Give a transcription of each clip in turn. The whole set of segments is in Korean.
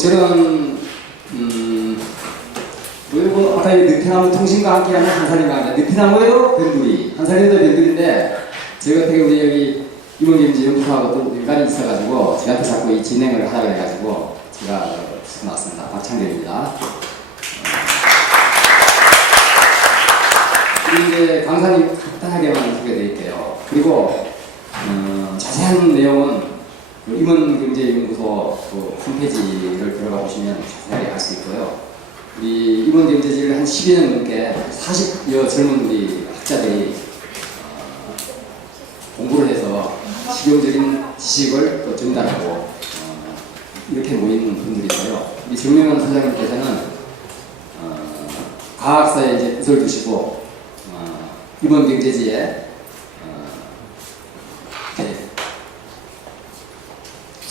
저는 뭐 아까 느티나무 통신과 함께하는 한살인가 합니다. 느티나무에도 변두리, 한살인도 변두리인데 제가 어떻게 우리 여기 임원경제 연구소하고 또 연관이 있어가지고 저한테 자꾸 이 진행을 하라고 해가지고 제가 나왔습니다. 박창렬입니다. 이제 강사님 간단하게만 소개드릴게요. 그리고 자세한 내용은 임원경제연구소 그 홈페이지를 들어가 보시면 자세하게 알 수 있고요. 우리 임원경제지를 한 12년 넘게 40여 젊은 우리 학자들이 공부를 해서 실용적인 지식을 또 전달하고 이렇게 모인 분들이고요. 우리 정명원 선생님께서는 과학사에 이제 뜻을 두시고 임원경제지에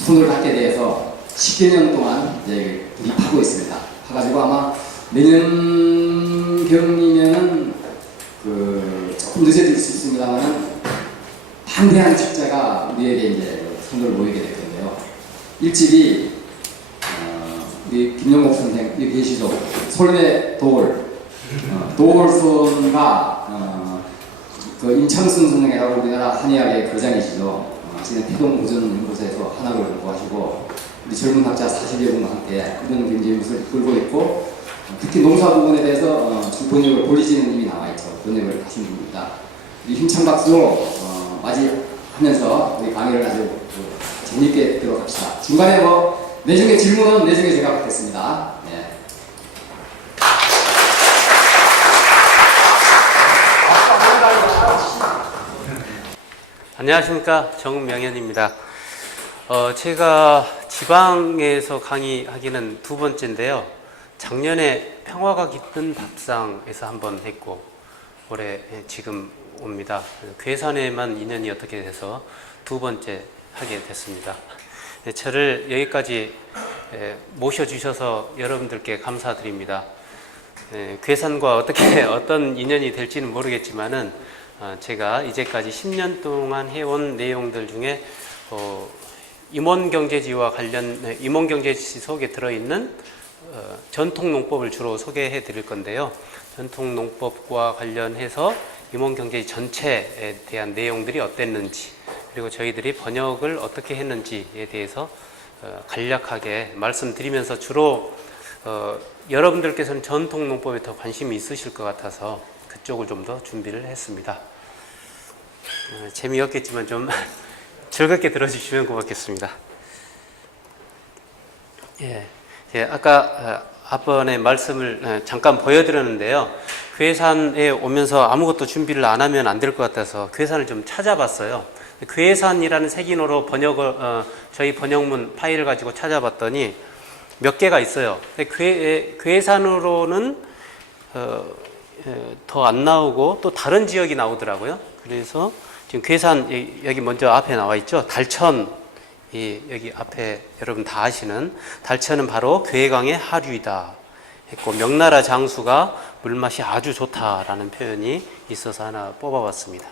손을 갖게 돼서 10여 년 동안 이제 입하고 있습니다. 해가지고 아마 내년경이면은 조금 늦어질 수 있습니다만은 방대한 책자가 우리에게 이제 손을 모이게 될 건데요. 일집이 우리 김영목 선생 여기 계시죠? 솔레 도올손과 그 임창순 선생이라고 우리나라 한의학의 거장이시죠. 지금 태동보전연구소에서 한학을 공부하시고 우리 젊은 학자 40여 분과 함께 이런 경제연구소를 끌고 있고 특히 농사 부분에 대해서 번역을 볼리지는님이 나와있죠. 번역을 하신 분입니다. 우리 힘찬 박수로 맞이하면서 우리 강의를 아주 재미있게 들어갑시다. 중간에 뭐 내중에 질문은 내중에 제가 받겠습니다. 네. 안녕하십니까, 정명현입니다. 제가 지방에서 강의하기는 두 번째인데요. 작년에 평화가 깃든 밥상에서 한번 했고 올해 지금 옵니다. 괴산에만 인연이 어떻게 돼서 두 번째 하게 됐습니다. 저를 여기까지 모셔주셔서 여러분들께 감사드립니다. 괴산과 어떤 인연이 될지는 모르겠지만은 제가 이제까지 10년 동안 해온 내용들 중에 임원경제지와 관련 임원경제지 속에 들어있는 전통농법을 주로 소개해 드릴 건데요. 전통농법과 관련해서 임원경제지 전체에 대한 내용들이 어땠는지 그리고 저희들이 번역을 어떻게 했는지에 대해서 간략하게 말씀드리면서 주로 여러분들께서는 전통농법에 더 관심이 있으실 것 같아서 그쪽을 좀 더 준비를 했습니다. 재미없겠지만 좀 즐겁게 들어주시면 고맙겠습니다. 아까 앞번에 말씀을 잠깐 보여드렸는데요. 괴산에 오면서 아무것도 준비를 안 하면 안 될 것 같아서 괴산을 좀 찾아봤어요. 괴산이라는 색인어로 저희 번역문 파일을 가지고 찾아봤더니 몇 개가 있어요. 괴산으로는 더 안 나오고 또 다른 지역이 나오더라고요. 그래서 지금 괴산 여기 먼저 앞에 나와 있죠. 달천 여기 앞에 여러분 다 아시는 달천은 바로 괴강의 하류이다 했고 명나라 장수가 물맛이 아주 좋다라는 표현이 있어서 하나 뽑아봤습니다.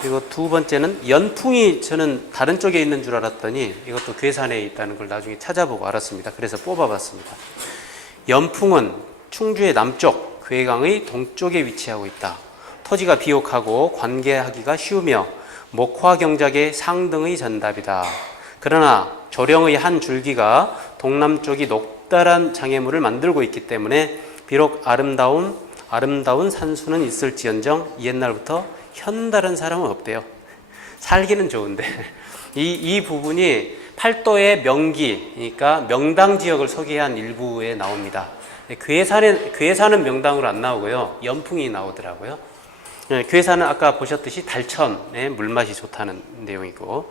그리고 두 번째는 연풍이 저는 다른 쪽에 있는 줄 알았더니 이것도 괴산에 있다는 걸 나중에 찾아보고 알았습니다. 그래서 뽑아봤습니다. 연풍은 충주의 남쪽 괴강의 동쪽에 위치하고 있다. 토지가 비옥하고 관계하기가 쉬우며 목화경작의 상등의 전답이다. 그러나 조령의 한 줄기가 동남쪽이 녹달한 장애물을 만들고 있기 때문에 비록 아름다운 산수는 있을지언정 옛날부터 현다른 사람은 없대요. 살기는 좋은데 이 부분이 팔도의 명기, 그러니까 명당 지역을 소개한 일부에 나옵니다. 괴산은 명당으로 안 나오고요. 연풍이 나오더라고요. 괴산은 아까 보셨듯이 달천의 물맛이 좋다는 내용이고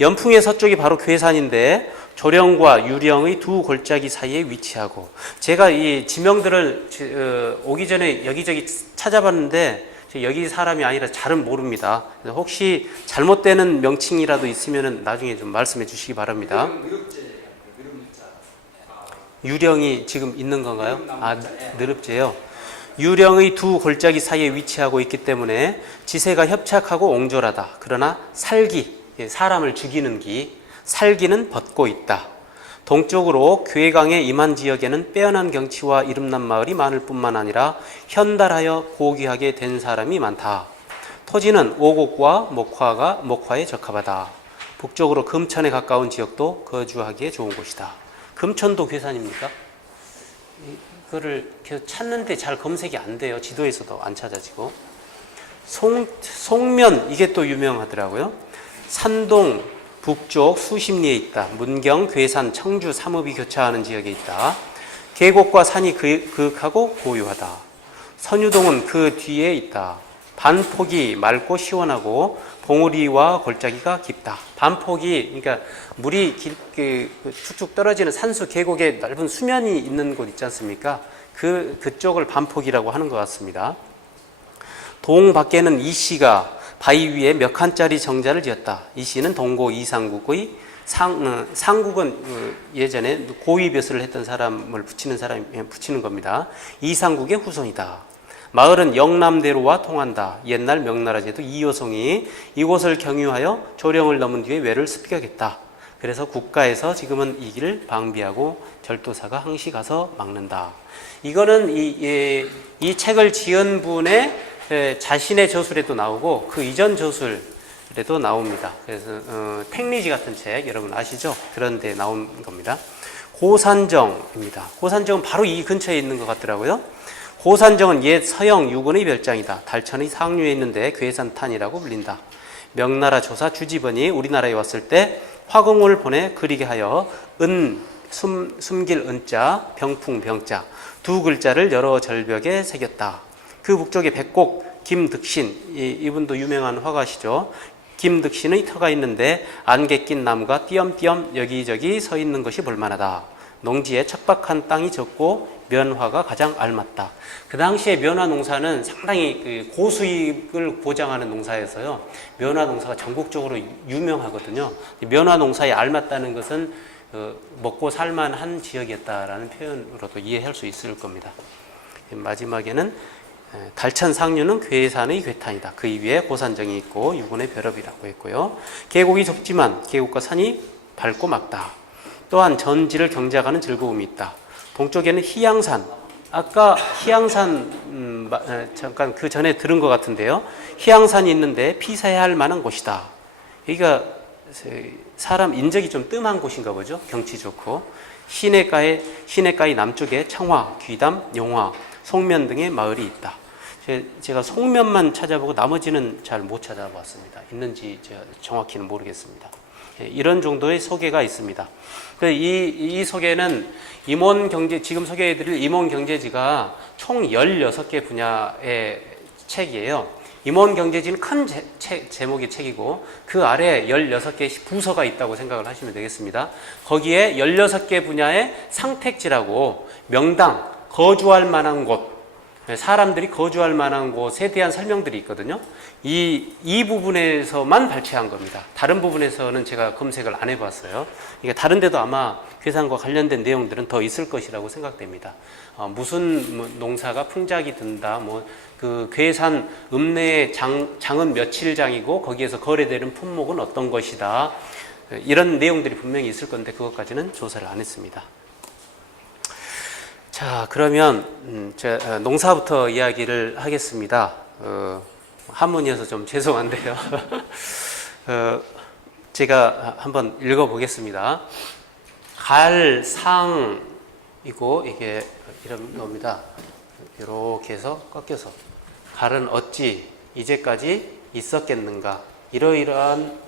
연풍의 서쪽이 바로 괴산인데 조령과 유령의 두 골짜기 사이에 위치하고 제가 이 지명들을 오기 전에 여기저기 찾아봤는데 여기 사람이 아니라 잘은 모릅니다. 혹시 잘못되는 명칭이라도 있으면 나중에 좀 말씀해 주시기 바랍니다. 유령이 지금 있는 건가요? 느릅제요. 유령의 두 골짜기 사이에 위치하고 있기 때문에 지세가 협착하고 옹졸하다. 그러나 살기, 사람을 죽이는 기, 살기는 벗고 있다. 동쪽으로 괴강에 임한 지역에는 빼어난 경치와 이름난 마을이 많을 뿐만 아니라 현달하여 고귀하게 된 사람이 많다. 토지는 오곡과 목화에 적합하다. 북쪽으로 금천에 가까운 지역도 거주하기에 좋은 곳이다. 금천도 괴산입니까? 이거를 계속 찾는데 잘 검색이 안 돼요. 지도에서도 안 찾아지고. 송면, 이게 또 유명하더라고요. 산동 북쪽 수십리에 있다. 문경, 괴산, 청주, 삼읍이 교차하는 지역에 있다. 계곡과 산이 그윽하고 고유하다. 선유동은 그 뒤에 있다. 반폭이 맑고 시원하고 봉우리와 골짜기가 깊다. 반폭이, 그러니까 물이 쭉쭉 떨어지는 산수 계곡에 넓은 수면이 있는 곳 있지 않습니까? 그쪽을 반폭이라고 하는 것 같습니다. 동 밖에는 이씨가 바위 위에 몇 칸짜리 정자를 지었다. 이씨는 동고 이상국의 상국은 예전에 고위 벼슬을 했던 사람을 붙이는 겁니다. 이상국의 후손이다. 마을은 영남대로와 통한다. 옛날 명나라 제도 이효송이 이곳을 경유하여 조령을 넘은 뒤에 외를 습격했다. 그래서 국가에서 지금은 이 길을 방비하고 절도사가 항시 가서 막는다. 이거는 이 책을 지은 분의 자신의 저술에도 나오고 그 이전 저술에도 나옵니다. 그래서 택리지 같은 책 여러분 아시죠? 그런 데 나온 겁니다. 고산정입니다. 고산정은 바로 이 근처에 있는 것 같더라고요. 고산정은 옛 서영 유군의 별장이다. 달천의 상류에 있는데 괴산탄이라고 불린다. 명나라 조사 주지번이 우리나라에 왔을 때 화공을 보내 그리게 하여 숨길 은자, 병풍 병자 두 글자를 여러 절벽에 새겼다. 그 북쪽에 백곡 김득신, 이분도 유명한 화가시죠. 김득신의 터가 있는데 안개 낀 나무가 띄엄띄엄 여기저기 서 있는 것이 볼만하다. 농지에 척박한 땅이 적고 면화가 가장 알맞다. 그 당시에 면화 농사는 상당히 고수익을 보장하는 농사여서요. 면화 농사가 전국적으로 유명하거든요. 면화 농사에 알맞다는 것은 먹고 살만한 지역이었다라는 표현으로도 이해할 수 있을 겁니다. 마지막에는 달천 상류는 괴산의 괴탄이다. 그 위에 고산정이 있고 유군의 벼럽이라고 했고요. 계곡이 좁지만 계곡과 산이 밝고 맑다. 또한 전지를 경작하는 즐거움이 있다. 동쪽에는 희양산, 아까 희양산 잠깐 그 전에 들은 것 같은데요. 희양산이 있는데 피사할 만한 곳이다. 여기가 사람 인적이 좀 뜸한 곳인가 보죠. 경치 좋고 시내가의 남쪽에 청화, 귀담, 용화, 송면 등의 마을이 있다. 제가 송면만 찾아보고 나머지는 잘 못 찾아봤습니다. 있는지 제가 정확히는 모르겠습니다. 이런 정도의 소개가 있습니다. 이 소개는 지금 소개해드릴 임원경제지가 총 16개 분야의 책이에요. 임원경제지는 큰 제목의 책이고 그 아래 16개 부서가 있다고 생각을 하시면 되겠습니다. 거기에 16개 분야의 상택지라고 명당, 거주할 만한 곳, 사람들이 거주할 만한 곳에 대한 설명들이 있거든요. 이 부분에서만 발췌한 겁니다. 다른 부분에서는 제가 검색을 안 해봤어요. 그러니까 다른 데도 아마 괴산과 관련된 내용들은 더 있을 것이라고 생각됩니다. 무슨 농사가 풍작이 든다, 그 괴산 읍내의 장은 며칠 장이고 거기에서 거래되는 품목은 어떤 것이다. 이런 내용들이 분명히 있을 건데 그것까지는 조사를 안 했습니다. 자, 그러면 농사부터 이야기를 하겠습니다. 한문이어서 좀 죄송한데요. 제가 한번 읽어보겠습니다. 갈상이고 이게 이런 겁니다. 이렇게 해서 꺾여서 갈은 어찌 이제까지 있었겠는가, 이러이러한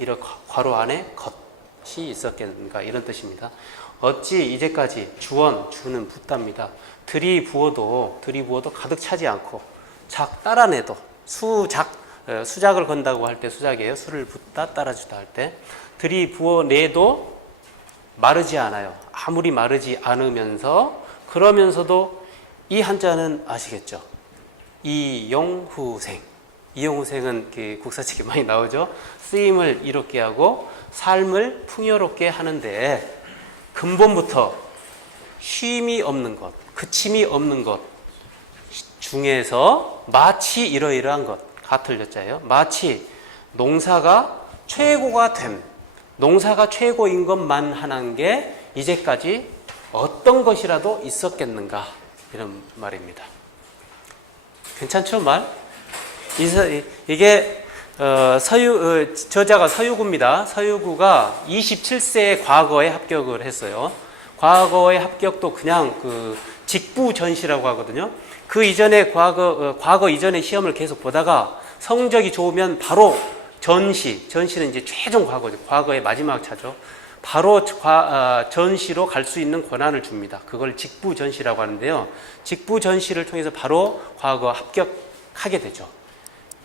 괄호 안에 것이 있었겠는가, 이런 뜻입니다. 어찌 이제까지 주는 붓답니다. 들이 부어도 가득 차지 않고 따라내도 수작을 건다고 할 때 수작이에요. 술을 붓다 따라주다 할 때 들이 부어내도 마르지 않아요. 아무리 마르지 않으면서 그러면서도 이 한자는 아시겠죠? 이용후생. 이용후생은 국사책에 많이 나오죠. 쓰임을 이롭게 하고 삶을 풍요롭게 하는데 근본부터 쉼이 없는 것, 그침이 없는 것 중에서 마치 이러이러한 것, 같을 여자예요. 마치 농사가 최고가 됨, 농사가 최고인 것만 하는 게 이제까지 어떤 것이라도 있었겠는가 이런 말입니다. 괜찮죠 말? 이게 저자가 서유구입니다. 서유구가 27세에 과거에 합격을 했어요. 과거의 합격도 그냥 그 직부 전시라고 하거든요. 그 이전에 과거 이전의 시험을 계속 보다가 성적이 좋으면 바로 전시는 이제 최종 과거죠. 과거의 마지막 차죠. 바로 전시로 갈 수 있는 권한을 줍니다. 그걸 직부 전시라고 하는데요. 직부 전시를 통해서 바로 과거 합격하게 되죠.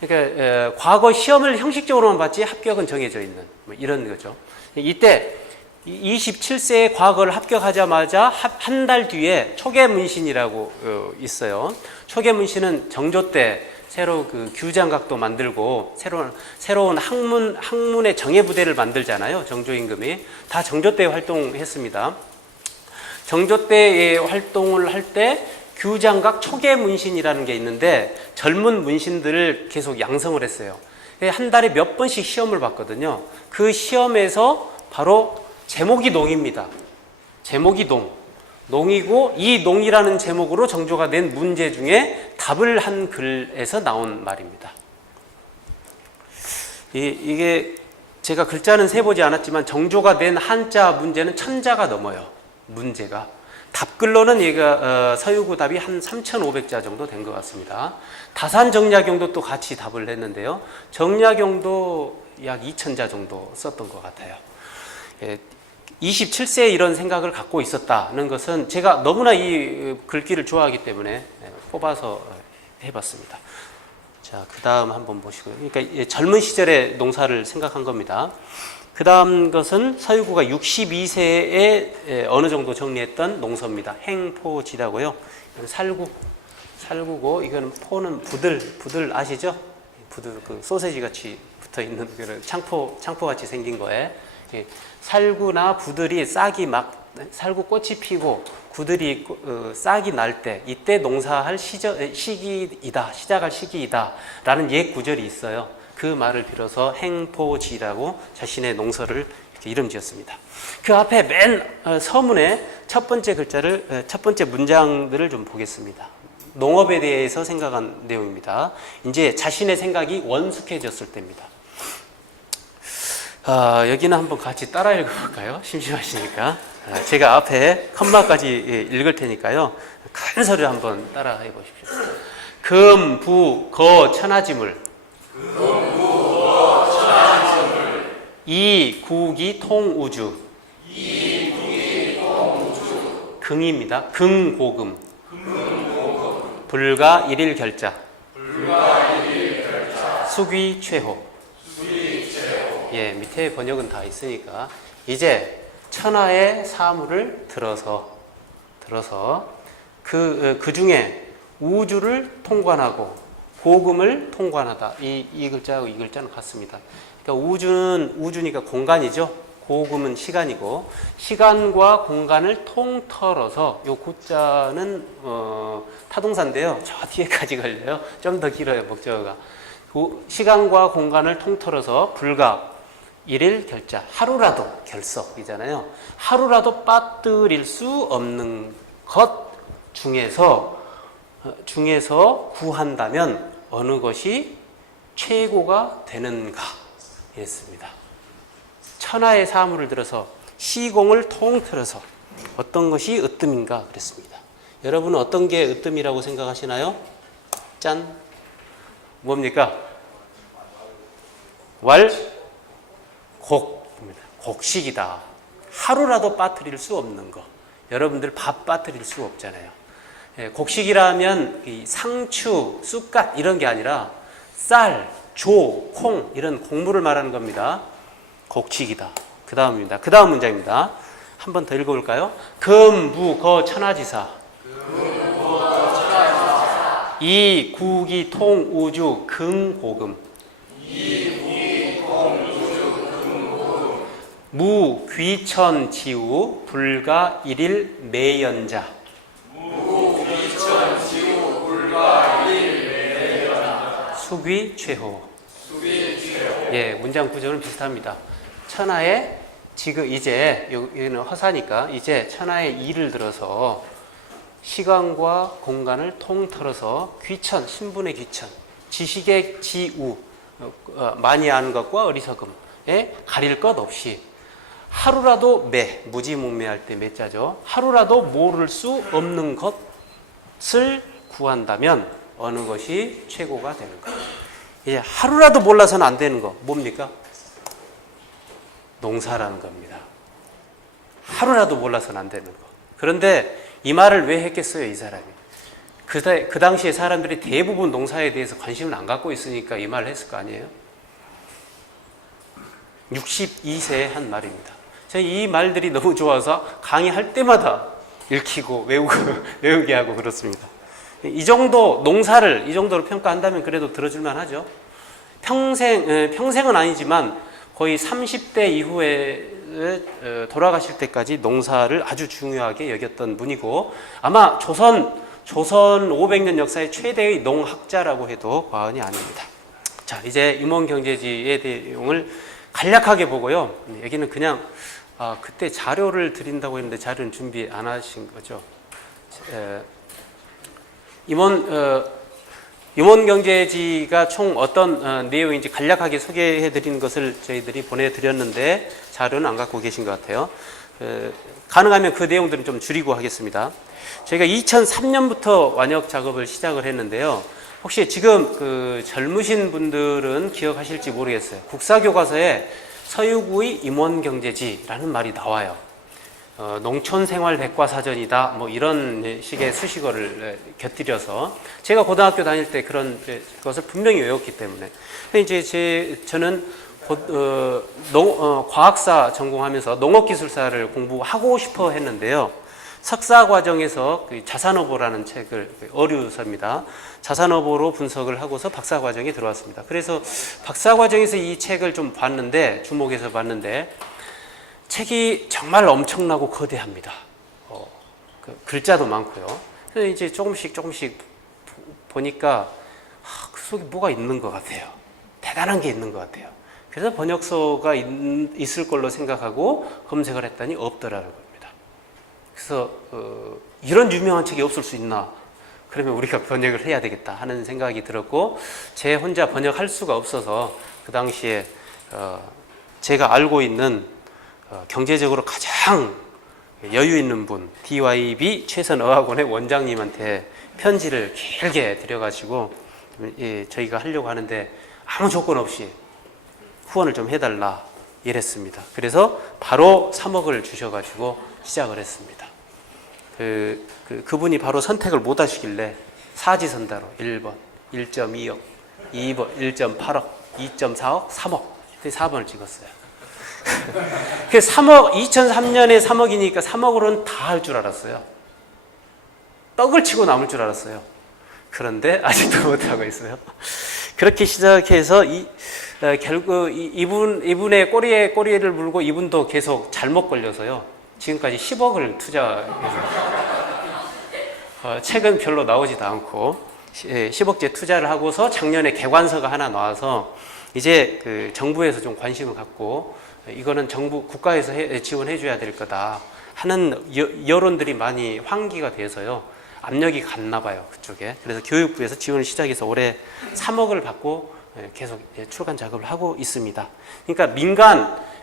그러니까 과거 시험을 형식적으로만 봤지 합격은 정해져 있는 뭐 이런 거죠. 이때 27세의 과거를 합격하자마자 한 달 뒤에 초계문신이라고 있어요. 초계문신은 정조 때 새로 그 규장각도 만들고 새로운 학문의 정예부대를 만들잖아요. 정조 임금이 다 정조 때 활동했습니다. 정조 때의 활동을 할 때 규장각 초계문신이라는 게 있는데 젊은 문신들을 계속 양성을 했어요. 한 달에 몇 번씩 시험을 봤거든요. 그 시험에서 바로 제목이 농입니다. 제목이 농이고 이 농이라는 제목으로 정조가 낸 문제 중에 답을 한 글에서 나온 말입니다. 이게 제가 글자는 세보지 않았지만 정조가 낸 한자 문제는 1000자가 넘어요. 문제가. 답글로는 얘가 서유구 답이 한 3,500자 정도 된 것 같습니다. 다산정약용도 또 같이 답을 했는데요. 정약용도 약 2,000자 정도 썼던 것 같아요. 27세에 이런 생각을 갖고 있었다는 것은 제가 너무나 이 글귀를 좋아하기 때문에 뽑아서 해봤습니다. 자, 그 다음 한번 보시고요. 그러니까 젊은 시절의 농사를 생각한 겁니다. 그 다음 것은 서유구가 62세에 어느 정도 정리했던 농서입니다. 행포지라고요. 살구고, 이거는 포는 부들 아시죠? 부들, 그 소세지 같이 붙어 있는 그런 창포 같이 생긴 거에. 살구나 부들이 살구 꽃이 피고 구들이 싹이 날 때, 이때 농사할 시작할 시기이다라는 옛 구절이 있어요. 그 말을 빌어서 행포지라고 자신의 농서를 이렇게 이름 지었습니다. 그 앞에 맨 서문의 첫 번째 문장들을 좀 보겠습니다. 농업에 대해서 생각한 내용입니다. 이제 자신의 생각이 원숙해졌을 때입니다. 여기는 한번 같이 따라 읽어볼까요? 심심하시니까. 제가 앞에 컴마까지 읽을 테니까요. 큰 소리로 한번 따라 해보십시오. 금, 부, 거, 천하지물. 이, 국이, 통, 우주. 긍입니다. 긍고금. 불가, 일일 결자. 수귀, 최호. 예, 밑에 번역은 다 있으니까 이제 천하의 사물을 들어서 그 중에 우주를 통관하고 고금을 통관하다. 이 글자하고 이 글자는 같습니다. 그러니까 우주니까 공간이죠. 고금은 시간이고 시간과 공간을 통틀어서 요 구자는 타동사인데요. 저 뒤에까지 걸려요. 좀 더 길어요, 목적어가. 시간과 공간을 통틀어서 불가 일일 결자, 하루라도 결석이잖아요. 하루라도 빠뜨릴 수 없는 것 중에서 구한다면 어느 것이 최고가 되는가 이랬습니다. 천하의 사물을 들어서 시공을 통틀어서 어떤 것이 으뜸인가 그랬습니다. 여러분은 어떤 게 으뜸이라고 생각하시나요? 짠! 뭡니까? 곡식이다. 하루라도 빠뜨릴 수 없는 거. 여러분들 밥 빠뜨릴 수 없잖아요. 곡식이라면 이 상추, 쑥갓 이런 게 아니라 쌀, 조, 콩 이런 곡물을 말하는 겁니다. 곡식이다. 그 다음입니다. 그 다음 문장입니다. 한 번 더 읽어볼까요? 금, 부, 거, 천하지사. 이, 국이, 통, 우주, 금, 고금. 무, 귀, 천, 지우, 불가, 일일, 매연자. 수귀, 최호. 예, 문장 구조는 비슷합니다. 천하의 지금 이제 여기는 허사니까 이제 천하의 이를 들어서 시간과 공간을 통틀어서 귀천, 신분의 귀천, 지식의 지우, 많이 아는 것과 어리석음에 가릴 것 없이 하루라도 무지몽매할 때 매자죠. 하루라도 모를 수 없는 것을 구한다면 어느 것이 최고가 되는 것. 이제 하루라도 몰라서는 안 되는 거 뭡니까? 농사라는 겁니다. 하루라도 몰라서는 안 되는 거. 그런데 이 말을 왜 했겠어요, 이 사람이? 그 당시에 사람들이 대부분 농사에 대해서 관심을 안 갖고 있으니까 이 말을 했을 거 아니에요? 62세에 한 말입니다. 제가 이 말들이 너무 좋아서 강의할 때마다 읽히고 외우게 하고 그렇습니다. 이 정도 농사를 이 정도로 평가한다면 그래도 들어줄만 하죠. 평생은 아니지만 거의 30대 이후에 돌아가실 때까지 농사를 아주 중요하게 여겼던 분이고 아마 조선 500년 역사의 최대의 농학자라고 해도 과언이 아닙니다. 자, 이제 임원경제지의 내용을 간략하게 보고요. 여기는 그냥 그때 자료를 드린다고 했는데 자료는 준비 안 하신 거죠. 임원경제지가 총 어떤 내용인지 간략하게 소개해 드리는 것을 저희들이 보내드렸는데 자료는 안 갖고 계신 것 같아요. 가능하면 그 내용들은 좀 줄이고 하겠습니다. 저희가 2003년부터 완역 작업을 시작을 했는데요. 혹시 지금 그 젊으신 분들은 기억하실지 모르겠어요. 국사교과서에 서유구의 임원경제지라는 말이 나와요. 농촌생활백과사전이다 뭐 이런 식의 수식어를 곁들여서 제가 고등학교 다닐 때 그런 것을 분명히 외웠기 때문에 이제 저는 과학사 전공하면서 농업기술사를 공부하고 싶어 했는데요. 석사 과정에서 자산어보라는 책을 어류서입니다. 자산어보로 분석을 하고서 박사 과정에 들어왔습니다. 그래서 박사 과정에서 이 책을 좀 봤는데 주목해서 봤는데 책이 정말 엄청나고 거대합니다. 글자도 많고요. 그래서 이제 조금씩 보니까 그 속에 뭐가 있는 것 같아요. 대단한 게 있는 것 같아요. 그래서 번역서가 있을 걸로 생각하고 검색을 했더니 없더라는 겁니다. 그래서 이런 유명한 책이 없을 수 있나? 그러면 우리가 번역을 해야 되겠다 하는 생각이 들었고 제 혼자 번역할 수가 없어서 그 당시에 제가 알고 있는 경제적으로 가장 여유 있는 분 DYB 최선어학원의 원장님한테 편지를 길게 드려가지고 저희가 하려고 하는데 아무 조건 없이 후원을 좀 해달라 이랬습니다. 그래서 바로 3억을 주셔가지고 시작을 했습니다. 그분이 바로 선택을 못 하시길래 사지선다로 1번 1.2억 2번 1.8억 2.4억 3억 4번을 찍었어요. 그 3억 2003년에 3억이니까 3억으로는 다 할 줄 알았어요. 떡을 치고 남을 줄 알았어요. 그런데 아직도 못하고 있어요. 그렇게 시작해서 결국 이분의 꼬리에 꼬리를 물고 이분도 계속 잘못 걸려서요. 지금까지 10억을 투자해서 책은 별로 나오지도 않고 10억째 투자를 하고서 작년에 개관서가 하나 나와서 이제 그 정부에서 좀 관심을 갖고 이거는 국가에서 지원해 줘야 될 거다 하는 여론들이 많이 환기가 돼서요. 압력이 갔나 봐요, 그쪽에. 그래서 교육부에서 지원을 시작해서 올해 3억을 받고 계속 출간 작업을 하고 있습니다. 그러니까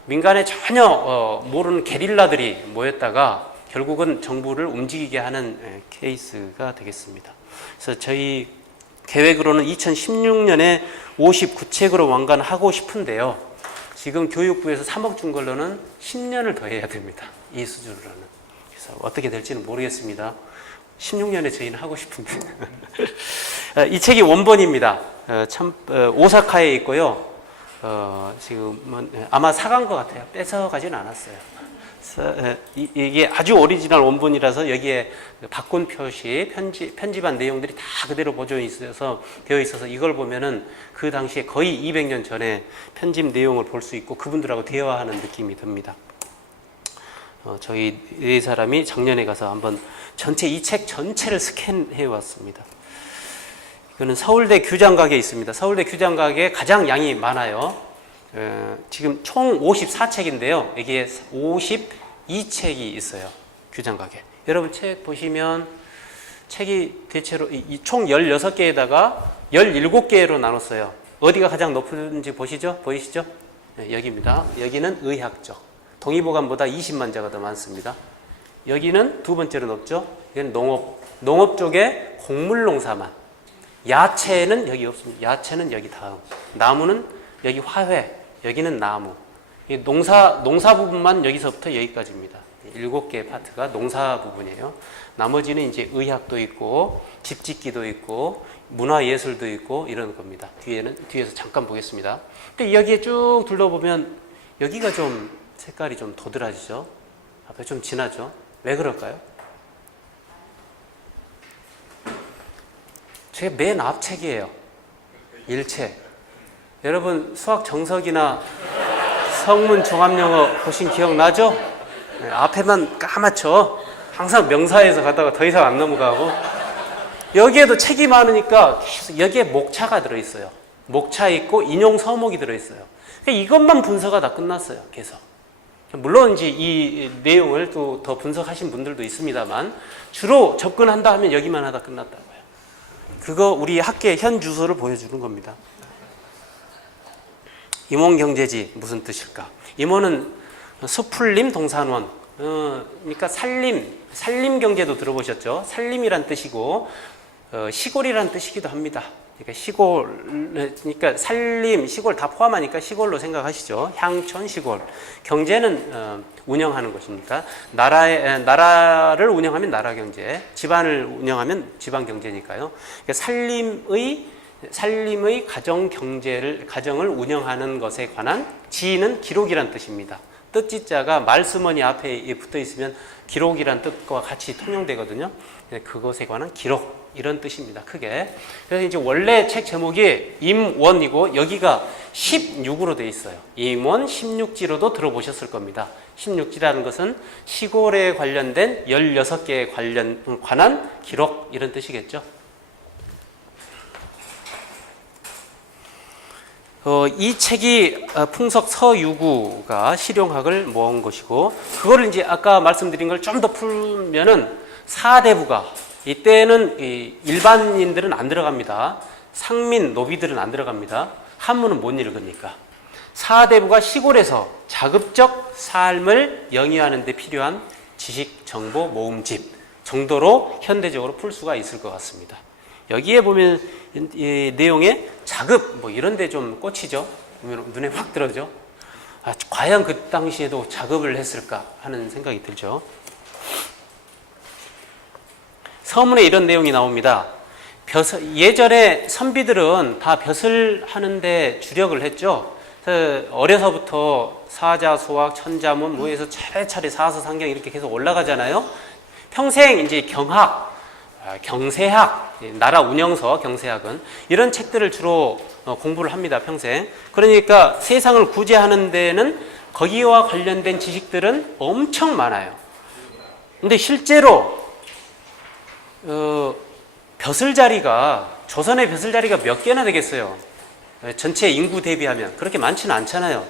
민간에 전혀 모르는 게릴라들이 모였다가 결국은 정부를 움직이게 하는 케이스가 되겠습니다. 그래서 저희 계획으로는 2016년에 59책으로 완간하고 싶은데요. 지금 교육부에서 3억 준 걸로는 10년을 더 해야 됩니다. 이 수준으로는. 그래서 어떻게 될지는 모르겠습니다. 16년에 저희는 하고 싶은데. 이 책이 원본입니다. 오사카에 있고요. 지금은 아마 사간 것 같아요. 뺏어가지는 않았어요. 이게 아주 오리지널 원본이라서 여기에 바꾼 표시, 편집한 내용들이 다 그대로 되어 있어서 이걸 보면은 그 당시에 거의 200년 전에 편집 내용을 볼 수 있고 그분들하고 대화하는 느낌이 듭니다. 저희 네 사람이 작년에 가서 한번 이 책 전체를 스캔해 왔습니다. 이거는 서울대 규장각에 있습니다. 서울대 규장각에 가장 양이 많아요. 지금 총 54책인데요. 여기에 52책이 있어요. 규장각에. 여러분 책 보시면 책이 대체로 총 16개에다가 17개로 나눴어요. 어디가 가장 높은지 보시죠? 보이시죠? 네, 여기입니다. 여기는 의학적. 동의보감보다 20만 자가 더 많습니다. 여기는 두 번째로 높죠. 이건 농업. 농업 쪽에 곡물농사만. 야채는 여기 없습니다. 야채는 여기 다음. 나무는 여기 화훼. 여기는 나무. 농사 부분만 여기서부터 여기까지입니다. 7개의 파트가 농사 부분이에요. 나머지는 이제 의학도 있고, 집짓기도 있고, 문화예술도 있고, 이런 겁니다. 뒤에서 잠깐 보겠습니다. 근데 여기에 쭉 둘러보면, 여기가 좀 색깔이 좀 도드라지죠? 앞에 좀 진하죠? 왜 그럴까요? 제 맨 앞책이에요. 1책. 여러분, 수학 정석이나 성문 종합영어 보신 기억 나죠? 네, 앞에만 까맣죠? 항상 명사에서 가다가 더 이상 안 넘어가고. 여기에도 책이 많으니까 계속 여기에 목차가 들어있어요. 목차 있고 인용 서목이 들어있어요. 이것만 분석가 다 끝났어요. 계속. 물론 이제 이 내용을 또 더 분석하신 분들도 있습니다만 주로 접근한다 하면 여기만 하다 끝났다고요. 그거 우리 학계 현 주소를 보여주는 겁니다. 임원경제지 무슨 뜻일까? 임원은 수풀림 동산원, 그러니까 산림경제도 들어보셨죠? 산림이란 뜻이고 시골이란 뜻이기도 합니다. 그러니까 그러니까 산림, 시골 다 포함하니까 시골로 생각하시죠. 향촌, 시골. 경제는 운영하는 것이니까 나라를 운영하면 나라 경제, 집안을 운영하면 지방 경제니까요. 그러니까 산림의 가정을 운영하는 것에 관한 지는 기록이란 뜻입니다. 뜻지자가 말수머니 앞에 붙어 있으면 기록이란 뜻과 같이 통용되거든요. 그것에 관한 기록 이런 뜻입니다. 크게. 그래서 이제 원래 책 제목이 임원이고 여기가 16으로 되어 있어요. 임원 16지로도 들어보셨을 겁니다. 16지라는 것은 시골에 관련된 16개에 관한 기록 이런 뜻이겠죠. 이 책이 풍석 서유구가 실용학을 모은 것이고, 그거를 이제 아까 말씀드린 걸 좀 더 풀면은 사대부가, 이때는 일반인들은 안 들어갑니다. 상민, 노비들은 안 들어갑니다. 한문은 못 읽으니까. 사대부가 시골에서 자급적 삶을 영위하는 데 필요한 지식, 정보, 모음집 정도로 현대적으로 풀 수가 있을 것 같습니다. 여기에 보면 이 내용에 자급 뭐 이런 데 좀 꽂히죠. 눈에 확 들어오죠. 과연 그 당시에도 자급을 했을까 하는 생각이 들죠. 서문에 이런 내용이 나옵니다. 예전에 선비들은 다 벼슬 하는데 주력을 했죠. 어려서부터 사자, 소학, 천자문 뭐해서 차례차례 사서상경 이렇게 계속 올라가잖아요. 평생 이제 경학, 경세학, 나라 운영서 경세학은 이런 책들을 주로 공부를 합니다. 평생. 그러니까 세상을 구제하는 데는 거기와 관련된 지식들은 엄청 많아요. 근데 실제로 조선의 벼슬자리가 몇 개나 되겠어요? 전체 인구 대비하면 그렇게 많지는 않잖아요.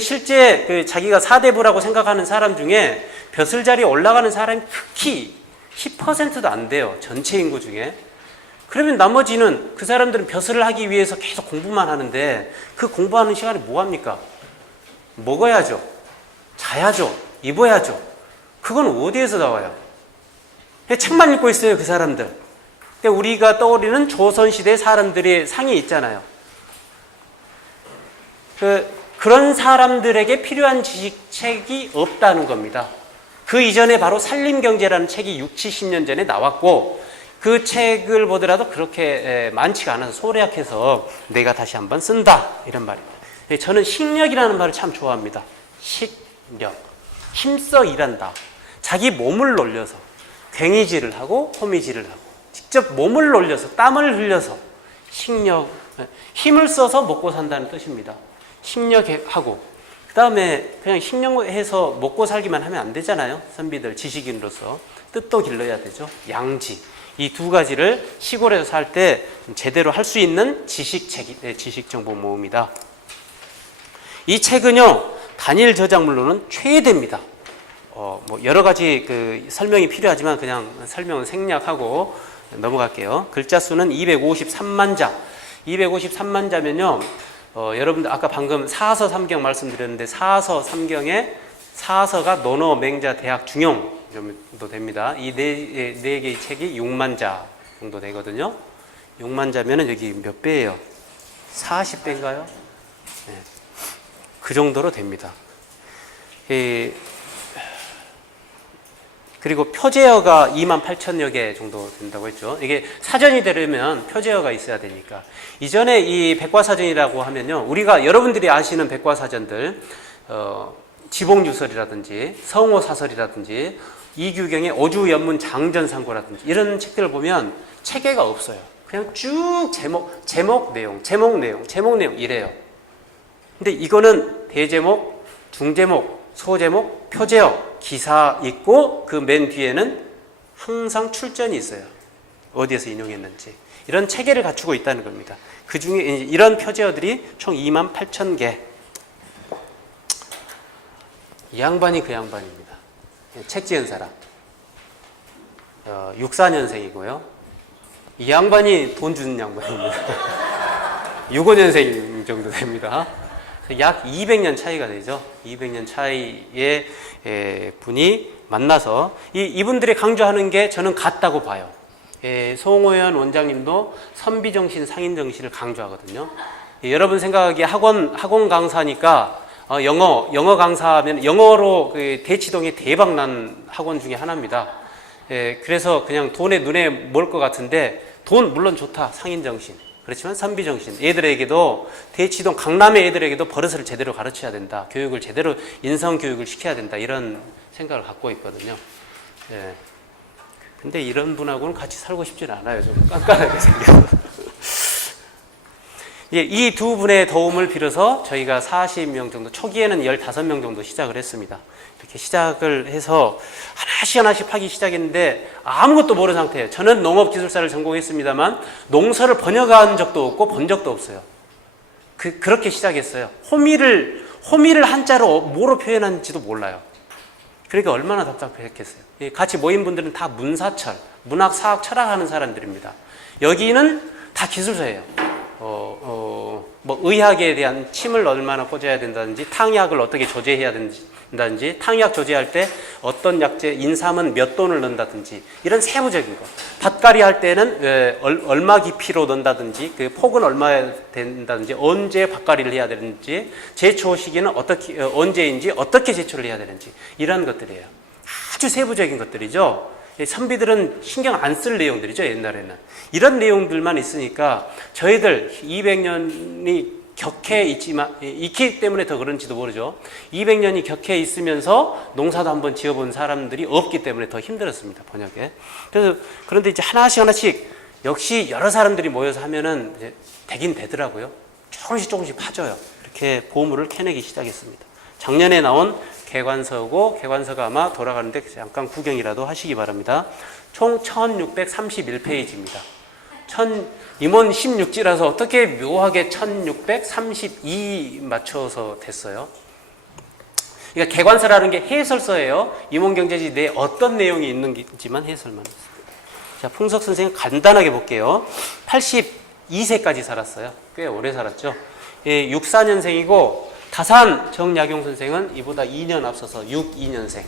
실제 자기가 사대부라고 생각하는 사람 중에 벼슬자리에 올라가는 사람이 극히 10%도 안 돼요. 전체 인구 중에. 그러면 나머지는 그 사람들은 벼슬을 하기 위해서 계속 공부만 하는데 그 공부하는 시간에 뭐 합니까? 먹어야죠. 자야죠. 입어야죠. 그건 어디에서 나와요? 책만 읽고 있어요. 그 사람들. 우리가 떠올리는 조선시대 사람들의 상이 있잖아요. 그런 사람들에게 필요한 지식책이 없다는 겁니다. 그 이전에 바로 산림경제라는 책이 60, 70년 전에 나왔고 그 책을 보더라도 그렇게 많지가 않아서 소략해서 내가 다시 한번 쓴다 이런 말입니다. 저는 식력이라는 말을 참 좋아합니다. 식력, 힘써 일한다. 자기 몸을 놀려서 괭이질을 하고 호미질을 하고 직접 몸을 놀려서 땀을 흘려서 식력, 힘을 써서 먹고 산다는 뜻입니다. 식력하고 그 다음에 그냥 식력해서 먹고 살기만 하면 안 되잖아요. 선비들 지식인으로서 뜻도 길러야 되죠. 양지 이 두 가지를 시골에서 살 때 제대로 할 수 있는 지식정보 모음이다. 이 책은요, 단일 저작물로는 최대입니다. 뭐 여러 가지 그 설명이 필요하지만 그냥 설명은 생략하고 넘어갈게요. 글자 수는 253만 자. 253만 자면요, 여러분들 아까 방금 사서 삼경 말씀드렸는데 사서 삼경에 사서가 논어, 맹자, 대학, 중용 정도 됩니다. 이 네 개의 책이 6만 자 정도 되거든요. 6만 자면은 여기 몇 배예요? 40배인가요? 네. 그 정도로 됩니다. 그리고 표제어가 2만 8천여 개 정도 된다고 했죠. 이게 사전이 되려면 표제어가 있어야 되니까. 이전에 이 백과사전이라고 하면요, 우리가 여러분들이 아시는 백과사전들, 지봉유설이라든지 성호사설이라든지 이규경의 오주연문 장전상고라든지 이런 책들을 보면 체계가 없어요. 그냥 쭉 제목 내용 이래요. 근데 이거는 대제목, 중제목, 소제목, 표제어, 기사 있고 그 맨 뒤에는 항상 출전이 있어요. 어디에서 인용했는지. 이런 체계를 갖추고 있다는 겁니다. 그 중에 이런 표제어들이 총 2만 8천 개. 이 양반이 그 양반입니다. 책 지은 사람. 64년생이고요. 이 양반이 돈 주는 양반입니다. 65년생 정도 됩니다. 약 200년 차이가 되죠. 200년 차이의 분이 만나서 이분들이 강조하는 게 저는 같다고 봐요. 송호연 원장님도 선비정신, 상인정신을 강조하거든요. 여러분 생각하기에 학원 강사니까 영어 강사하면 영어로 대치동에 대박 난 학원 중에 하나입니다. 그래서 그냥 돈에 눈에 멀 것 같은데 돈 물론 좋다. 상인정신. 그렇지만 선비정신. 애들에게도 대치동 강남의 애들에게도 버릇을 제대로 가르쳐야 된다. 교육을 제대로 인성교육을 시켜야 된다. 이런 생각을 갖고 있거든요. 근데 이런 분하고는 같이 살고 싶진 않아요. 좀 깐깐하게 생겨서. 이 두 분의 도움을 빌어서 저희가 40명 정도, 초기에는 15명 정도 시작을 했습니다. 이렇게 시작을 해서 하나씩 하기 시작했는데 아무것도 모르는 상태예요. 저는 농업기술사를 전공했습니다만 농서를 번역한 적도 없고 본 적도 없어요. 그렇게 시작했어요. 호미를 한자로 뭐로 표현하는지도 몰라요. 그러니까 얼마나 답답했겠어요. 같이 모인 분들은 다 문사철, 문학, 사학, 철학 하는 사람들입니다. 여기는 다 기술서예요. 뭐 의학에 대한 침을 얼마나 꽂아야 된다든지, 탕약을 어떻게 조제해야 된다든지, 탕약 조제할 때 어떤 약재, 인삼은 몇 돈을 넣는다든지, 이런 세부적인 거. 밭갈이 할 때는 얼마 깊이로 넣는다든지, 그 폭은 얼마 된다든지, 언제 밭갈이를 해야 되는지, 제초 시기는 어떻게, 언제인지, 어떻게 제초를 해야 되는지, 이런 것들이에요. 아주 세부적인 것들이죠. 선비들은 신경 안 쓸 내용들이죠, 옛날에는. 이런 내용들만 있으니까 저희들 200년이 격해 있기 때문에 더 그런지도 모르죠. 200년이 격해 있으면서 농사도 한번 지어본 사람들이 없기 때문에 더 힘들었습니다, 번역에. 그런데 이제 하나씩 역시 여러 사람들이 모여서 하면은 이제 되긴 되더라고요. 조금씩 파져요. 이렇게 보물을 캐내기 시작했습니다. 작년에 나온 개관서고, 개관서가 아마 돌아가는데 잠깐 구경이라도 하시기 바랍니다. 총 1631페이지입니다. 임원 16지라서 어떻게 묘하게 1632 맞춰서 됐어요. 그러니까 개관서라는 게 해설서예요. 임원경제지 내에 어떤 내용이 있는지만 해설만 했습니다. 자, 풍석 선생님 간단하게 볼게요. 82세까지 살았어요. 꽤 오래 살았죠. 64년생이고 다산 정약용 선생은 이보다 2년 앞서서 62년생.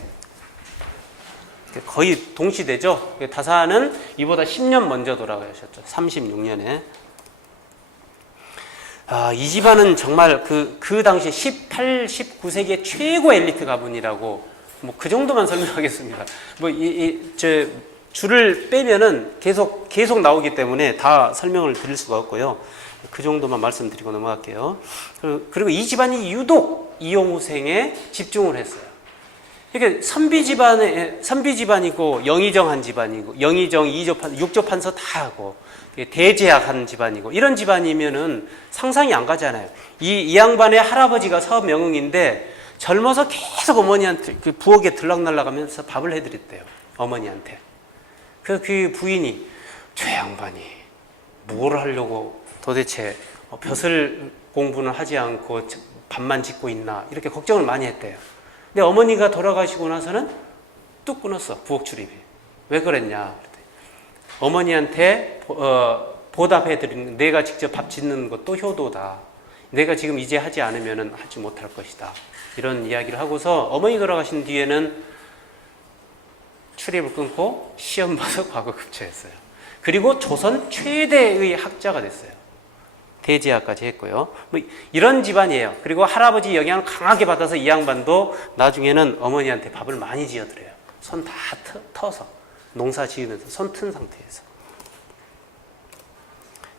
거의 동시대죠. 다산은 이보다 10년 먼저 돌아가셨죠. 36년에. 이 집안은 정말 그 당시 18, 19세기의 최고 엘리트 가문이라고 뭐 그 정도만 설명하겠습니다. 줄을 빼면은 계속 나오기 때문에 다 설명을 드릴 수가 없고요. 그 정도만 말씀드리고 넘어갈게요. 그리고 이 집안이 유독 이용우생에 집중을 했어요. 이게 선비 집안이고 영의정한 집안이고 영의정, 6조 판서 다 하고 대제학한 집안이고 이런 집안이면은 상상이 안 가잖아요. 이 양반의 할아버지가 서명흥인데 젊어서 계속 어머니한테 그 부엌에 들락날락하면서 밥을 해드렸대요. 어머니한테. 그래서 그 부인이 저 양반이 뭘 하려고 도대체 벼슬 공부는 하지 않고 밥만 짓고 있나 이렇게 걱정을 많이 했대요. 근데 어머니가 돌아가시고 나서는 뚝 끊었어. 부엌 출입이. 왜 그랬냐? 어머니한테 보답해드리는, 내가 직접 밥 짓는 것도 효도다. 내가 지금 이제 하지 않으면 하지 못할 것이다. 이런 이야기를 하고서 어머니 돌아가신 뒤에는 출입을 끊고 시험 봐서 과거급제했어요. 그리고 조선 최대의 학자가 됐어요. 대제학까지 했고요. 뭐 이런 집안이에요. 그리고 할아버지 영향을 강하게 받아서 이 양반도 나중에는 어머니한테 밥을 많이 지어드려요. 손 다 터서 농사 지으면서 손 튼 상태에서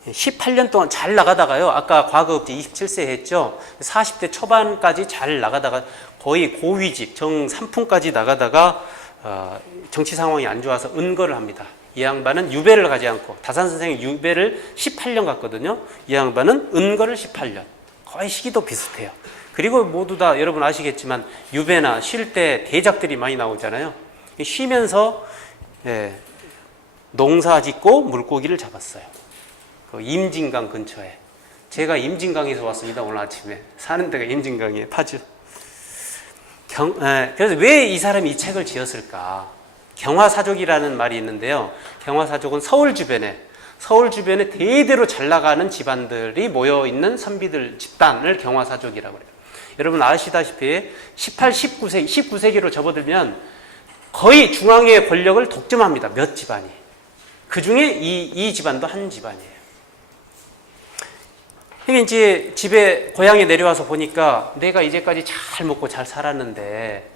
18년 동안 잘 나가다가요. 아까 과거급제 27세 했죠. 40대 초반까지 잘 나가다가 거의 고위직 정 3품까지 나가다가 정치 상황이 안 좋아서 은거를 합니다. 이 양반은 유배를 가지 않고, 다산 선생이 유배를 18년 갔거든요. 이 양반은 은거를 18년. 거의 시기도 비슷해요. 그리고 모두 다 여러분 아시겠지만 유배나 쉴 때 대작들이 많이 나오잖아요. 쉬면서 농사 짓고 물고기를 잡았어요. 그 임진강 근처에. 제가 임진강에서 왔습니다. 오늘 아침에. 사는 데가 임진강이에요. 파주. 그래서 왜 이 사람이 이 책을 지었을까? 경화사족이라는 말이 있는데요. 경화사족은 서울 주변에 대대로 잘 나가는 집안들이 모여있는 선비들 집단을 경화사족이라고 그래요. 여러분 아시다시피 18, 19세기로 접어들면 거의 중앙의 권력을 독점합니다. 몇 집안이. 그 중에 이 집안도 한 집안이에요. 이게 이제 집에 고향에 내려와서 보니까 내가 이제까지 잘 먹고 잘 살았는데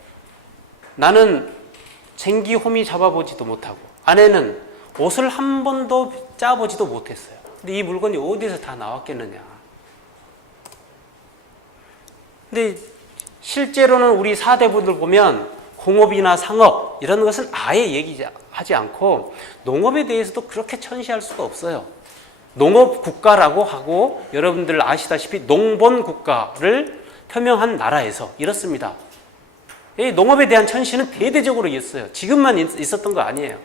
나는 쟁기 호미 잡아보지도 못하고 아내는 옷을 한 번도 짜보지도 못했어요. 근데 이 물건이 어디서 다 나왔겠느냐. 근데 실제로는 우리 사대부들 보면 공업이나 상업 이런 것은 아예 얘기하지 않고 농업에 대해서도 그렇게 천시할 수가 없어요. 농업 국가라고 하고 여러분들 아시다시피 농본 국가를 표명한 나라에서 이렇습니다. 이 농업에 대한 천시는 대대적으로 있어요. 지금만 있었던 거 아니에요.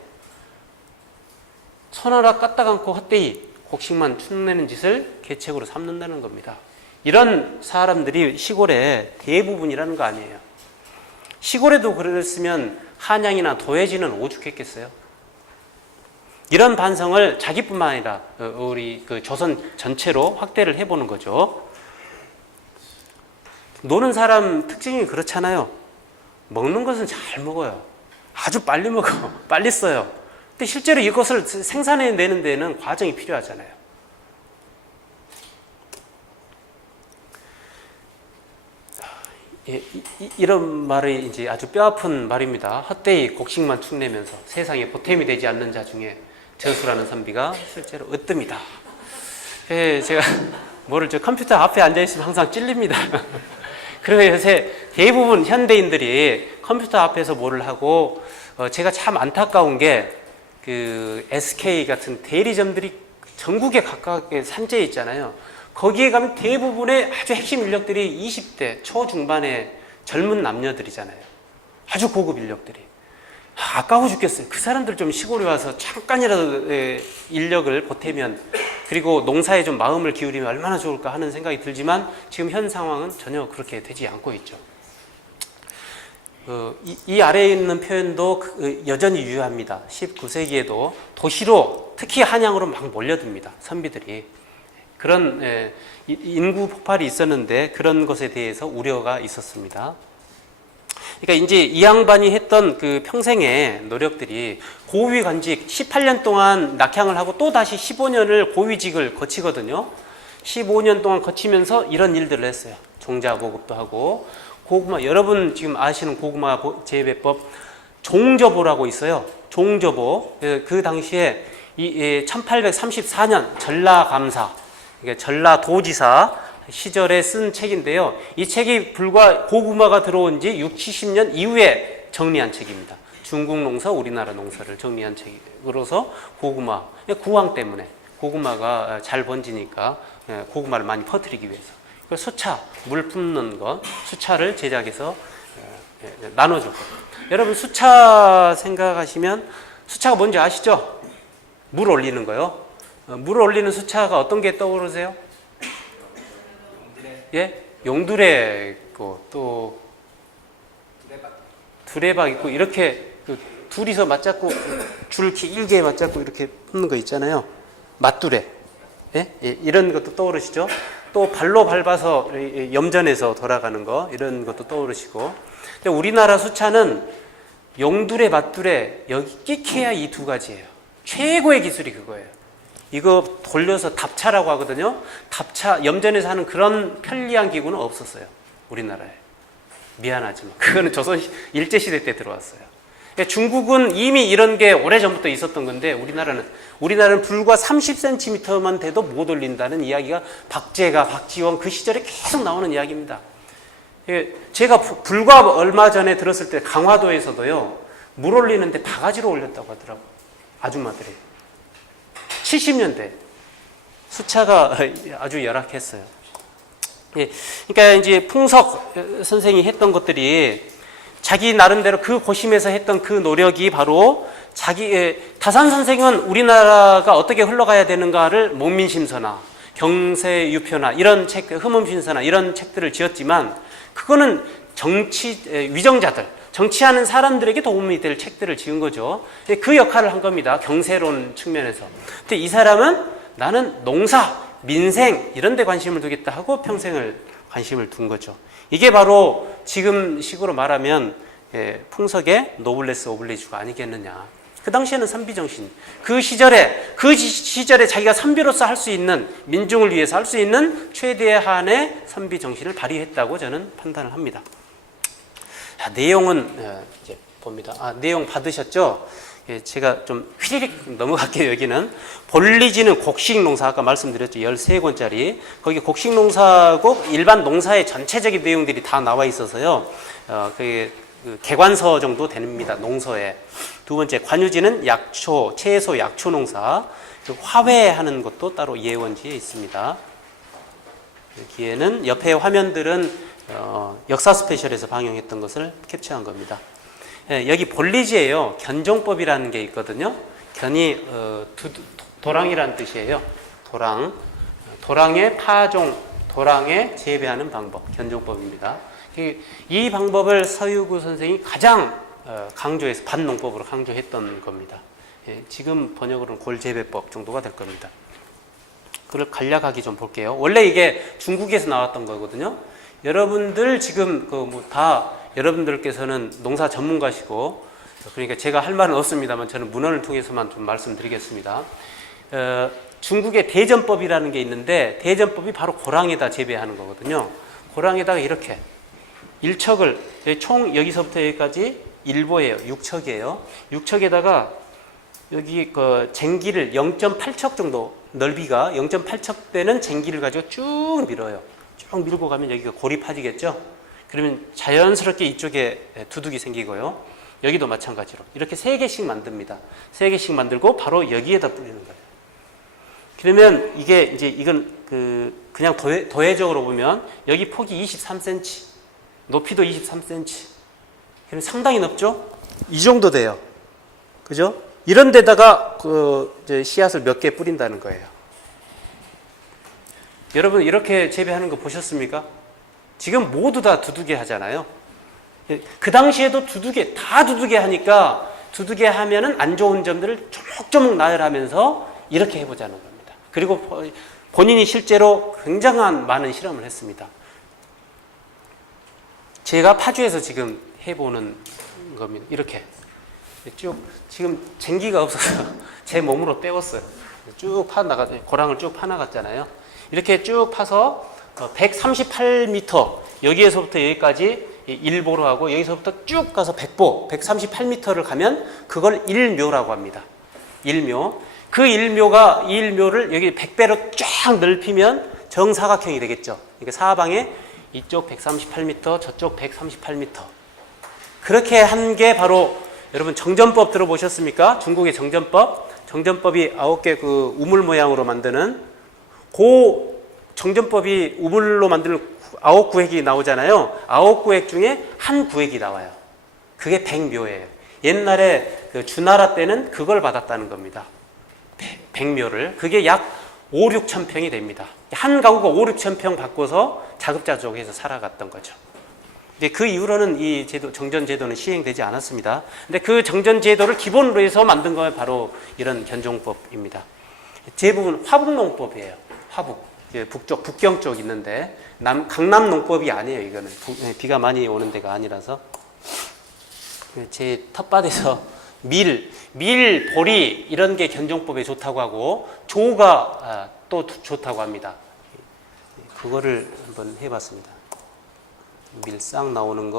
천하라 까딱않고 헛되이 곡식만 축내는 짓을 계책으로 삼는다는 겁니다. 이런 사람들이 시골에 대부분이라는 거 아니에요. 시골에도 그랬으면 한양이나 도해지는 오죽했겠어요. 이런 반성을 자기뿐만 아니라 우리 그 조선 전체로 확대를 해보는 거죠. 노는 사람 특징이 그렇잖아요. 먹는 것은 잘 먹어요. 아주 빨리 먹어. 빨리 써요. 근데 실제로 이것을 생산해내는 데는 과정이 필요하잖아요. 이런 말이 이제 아주 뼈아픈 말입니다. 헛되이 곡식만 축내면서 세상에 보탬이 되지 않는 자 중에 저수라는 선비가 실제로 으뜸이다. 제가 저 컴퓨터 앞에 앉아있으면 항상 찔립니다. 그래서 요새 대부분 현대인들이 컴퓨터 앞에서 뭐를 하고, 제가 참 안타까운 게 그 SK 같은 대리점들이 전국에 각각의 산재에 있잖아요. 거기에 가면 대부분의 아주 핵심 인력들이 20대 초중반의 젊은 남녀들이잖아요. 아주 고급 인력들이. 아까워 죽겠어요. 그 사람들 좀 시골에 와서 잠깐이라도 인력을 보태면, 그리고 농사에 좀 마음을 기울이면 얼마나 좋을까 하는 생각이 들지만 지금 현 상황은 전혀 그렇게 되지 않고 있죠. 이 아래에 있는 표현도 여전히 유효합니다. 19세기에도 도시로, 특히 한양으로 막 몰려듭니다. 선비들이. 그런 인구 폭발이 있었는데 그런 것에 대해서 우려가 있었습니다. 그러니까 이제 이 양반이 했던 그 평생의 노력들이, 고위관직 18년 동안 낙향을 하고 또 다시 15년을 고위직을 거치거든요. 15년 동안 거치면서 이런 일들을 했어요. 종자 보급도 하고, 고구마, 여러분 지금 아시는 고구마 재배법 종저보라고 있어요. 종저보. 그 당시에 1834년 전라감사, 그러니까 전라도지사 시절에 쓴 책인데요. 이 책이 불과 고구마가 들어온 지 60, 70년 이후에 정리한 책입니다. 중국 농사, 우리나라 농사를 정리한 책으로서 고구마, 구황 때문에 고구마가 잘 번지니까 고구마를 많이 퍼뜨리기 위해서. 수차, 물 뿜는 것, 수차를 제작해서 나눠줬거든요. 여러분 수차 생각하시면 수차가 뭔지 아시죠? 물 올리는 거요. 물 올리는 수차가 어떤 게 떠오르세요? 예? 용두레 있고 또 두레박 있고 이렇게 그 둘이서 맞잡고 줄 길게 맞잡고 이렇게 붙는 거 있잖아요. 맞두레. 예? 예, 이런 것도 떠오르시죠? 또 발로 밟아서 염전에서 돌아가는 거 이런 것도 떠오르시고. 근데 우리나라 수차는 용두레, 맞두레 여기 끼케야 이 두 가지예요. 최고의 기술이 그거예요. 이거 돌려서 답차라고 하거든요. 답차, 염전에서 하는 그런 편리한 기구는 없었어요. 우리나라에. 미안하지만. 그거는 조선 일제시대 때 들어왔어요. 중국은 이미 이런 게 오래전부터 있었던 건데 우리나라는 불과 30cm만 돼도 못 올린다는 이야기가 박제가, 박지원 그 시절에 계속 나오는 이야기입니다. 제가 불과 얼마 전에 들었을 때 강화도에서도요. 물 올리는데 바가지로 올렸다고 하더라고요. 아줌마들이. 70년대 수차가 아주 열악했어요. 예, 그러니까 이제 풍석 선생이 했던 것들이 자기 나름대로 그 고심에서 했던 그 노력이 바로 다산 선생은 우리나라가 어떻게 흘러가야 되는가를 목민심서나 경세유표나 이런 책, 흠음신서나 이런 책들을 지었지만 그거는 위정자들, 정치하는 사람들에게 도움이 될 책들을 지은 거죠. 그 역할을 한 겁니다. 경세론 측면에서. 근데 이 사람은 나는 농사, 민생 이런 데 관심을 두겠다 하고 평생을 관심을 둔 거죠. 이게 바로 지금 식으로 말하면 풍석의 노블레스 오블리주가 아니겠느냐. 그 당시에는 선비정신. 그 시절에 자기가 선비로서 할 수 있는, 민중을 위해서 할 수 있는 최대한의 선비정신을 발휘했다고 저는 판단을 합니다. 자, 내용은 이제 봅니다. 내용 받으셨죠? 제가 좀 휘리릭 넘어갈게요. 여기는 볼리지는 곡식농사, 아까 말씀드렸죠. 13권짜리. 거기 곡식농사고 일반 농사의 전체적인 내용들이 다 나와 있어서요. 그게 개관서 정도 됩니다. 농서에. 두 번째, 관유지는 약초, 채소, 약초 농사. 화훼하는 것도 따로 예원지에 있습니다. 여기에는 옆에 화면들은 역사 스페셜에서 방영했던 것을 캡처한 겁니다. 여기 볼리지예요. 견종법이라는 게 있거든요. 견이 도랑이라는 뜻이에요. 도랑의 파종, 도랑에 재배하는 방법, 견종법입니다. 이 방법을 서유구 선생이 가장 강조해서 반농법으로 강조했던 겁니다. 지금 번역으로는 골재배법 정도가 될 겁니다. 그걸 간략하게 좀 볼게요. 원래 이게 중국에서 나왔던 거거든요. 여러분들 지금 여러분들께서는 농사 전문가시고, 그러니까 제가 할 말은 없습니다만 저는 문헌을 통해서만 좀 말씀드리겠습니다. 중국의 대전법이라는 게 있는데 대전법이 바로 고랑에다 재배하는 거거든요. 고랑에다가 이렇게 일척을 총 여기서부터 여기까지 일보예요. 6척이에요. 6척에다가 여기 그 쟁기를 0.8척 정도 넓이가 0.8척 되는 쟁기를 가지고 쭉 밀어요. 쭉 밀고 가면 여기가 골이 파지겠죠. 그러면 자연스럽게 이쪽에 두둑이 생기고요. 여기도 마찬가지로 이렇게 3개씩 만듭니다. 3개씩 만들고 바로 여기에다 뿌리는 거예요. 그러면 이건 그냥 도회적으로 보면 여기 폭이 23cm, 높이도 23cm. 그럼 상당히 높죠? 이 정도 돼요. 그죠? 이런 데다가 씨앗을 몇 개 뿌린다는 거예요. 여러분 이렇게 재배하는 거 보셨습니까? 지금 모두 다 두둑이 하잖아요. 그 당시에도 다 두둑이 하니까 두둑이 하면은 안 좋은 점들을 조목조목 나열하면서 이렇게 해보자는 겁니다. 그리고 본인이 실제로 굉장한 많은 실험을 했습니다. 제가 파주에서 지금 해보는 겁니다. 이렇게 쭉 지금 쟁기가 없어서 제 몸으로 때웠어요. 쭉 고랑을 쭉 파나갔잖아요. 이렇게 쭉 파서 138m 여기에서부터 여기까지 일보로 하고 여기서부터 쭉 가서 100보 138m를 가면 그걸 일묘라고 합니다. 일묘. 그 일묘를 여기 100배로 쫙 넓히면 정사각형이 되겠죠. 그러니까 사방에 이쪽 138m 저쪽 138m 그렇게 한 게 바로 여러분 정전법 들어보셨습니까? 중국의 정전법이 9개 그 우물 모양으로 만드는 정전법이 우물로 만드는 9구획이 나오잖아요. 9구획 중에 한 구획이 나와요. 그게 백묘예요. 옛날에 그 주나라 때는 그걸 받았다는 겁니다. 백묘를. 그게 약 5, 6천 평이 됩니다. 한 가구가 5, 6천 평 바꿔서 자급자족해서 살아갔던 거죠. 이제 그 이후로는 이 제도, 정전 제도는 시행되지 않았습니다. 근데 그 정전 제도를 기본으로 해서 만든 거 바로 이런 견종법입니다. 대부분 화북농법이에요. 화북. 북쪽, 북경 쪽 있는데 강남 농법이 아니에요. 이거는 비가 많이 오는 데가 아니라서. 제 텃밭에서 밀, 보리 이런 게 견종법에 좋다고 하고 조가 또 좋다고 합니다. 그거를 한번 해봤습니다. 밀 싹 나오는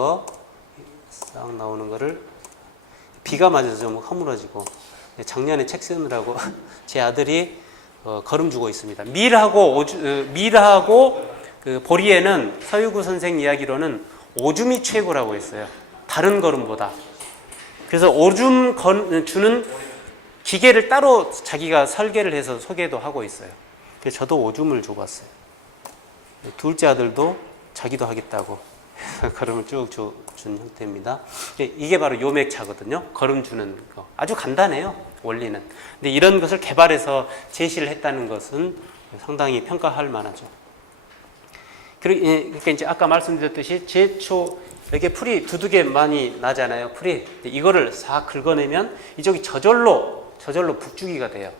거를 비가 맞아서 좀 허물어지고 작년에 책 쓰느라고 제 아들이 걸음 주고 있습니다. 밀하고 그 보리에는 서유구 선생 이야기로는 오줌이 최고라고 했어요. 다른 걸음보다. 그래서 오줌 주는 기계를 따로 자기가 설계를 해서 소개도 하고 있어요. 그래서 저도 오줌을 줘봤어요. 둘째 아들도 자기도 하겠다고 걸음을 쭉 준 형태입니다. 이게 바로 요맥차거든요. 걸음 주는 거. 아주 간단해요. 원리는. 근데 이런 것을 개발해서 제시를 했다는 것은 상당히 평가할 만하죠. 그러니까 이제 아까 말씀드렸듯이 제초 이렇게 풀이 두둑에 많이 나잖아요. 풀이. 이거를 싹 긁어내면 이쪽이 저절로 북주기가 돼요.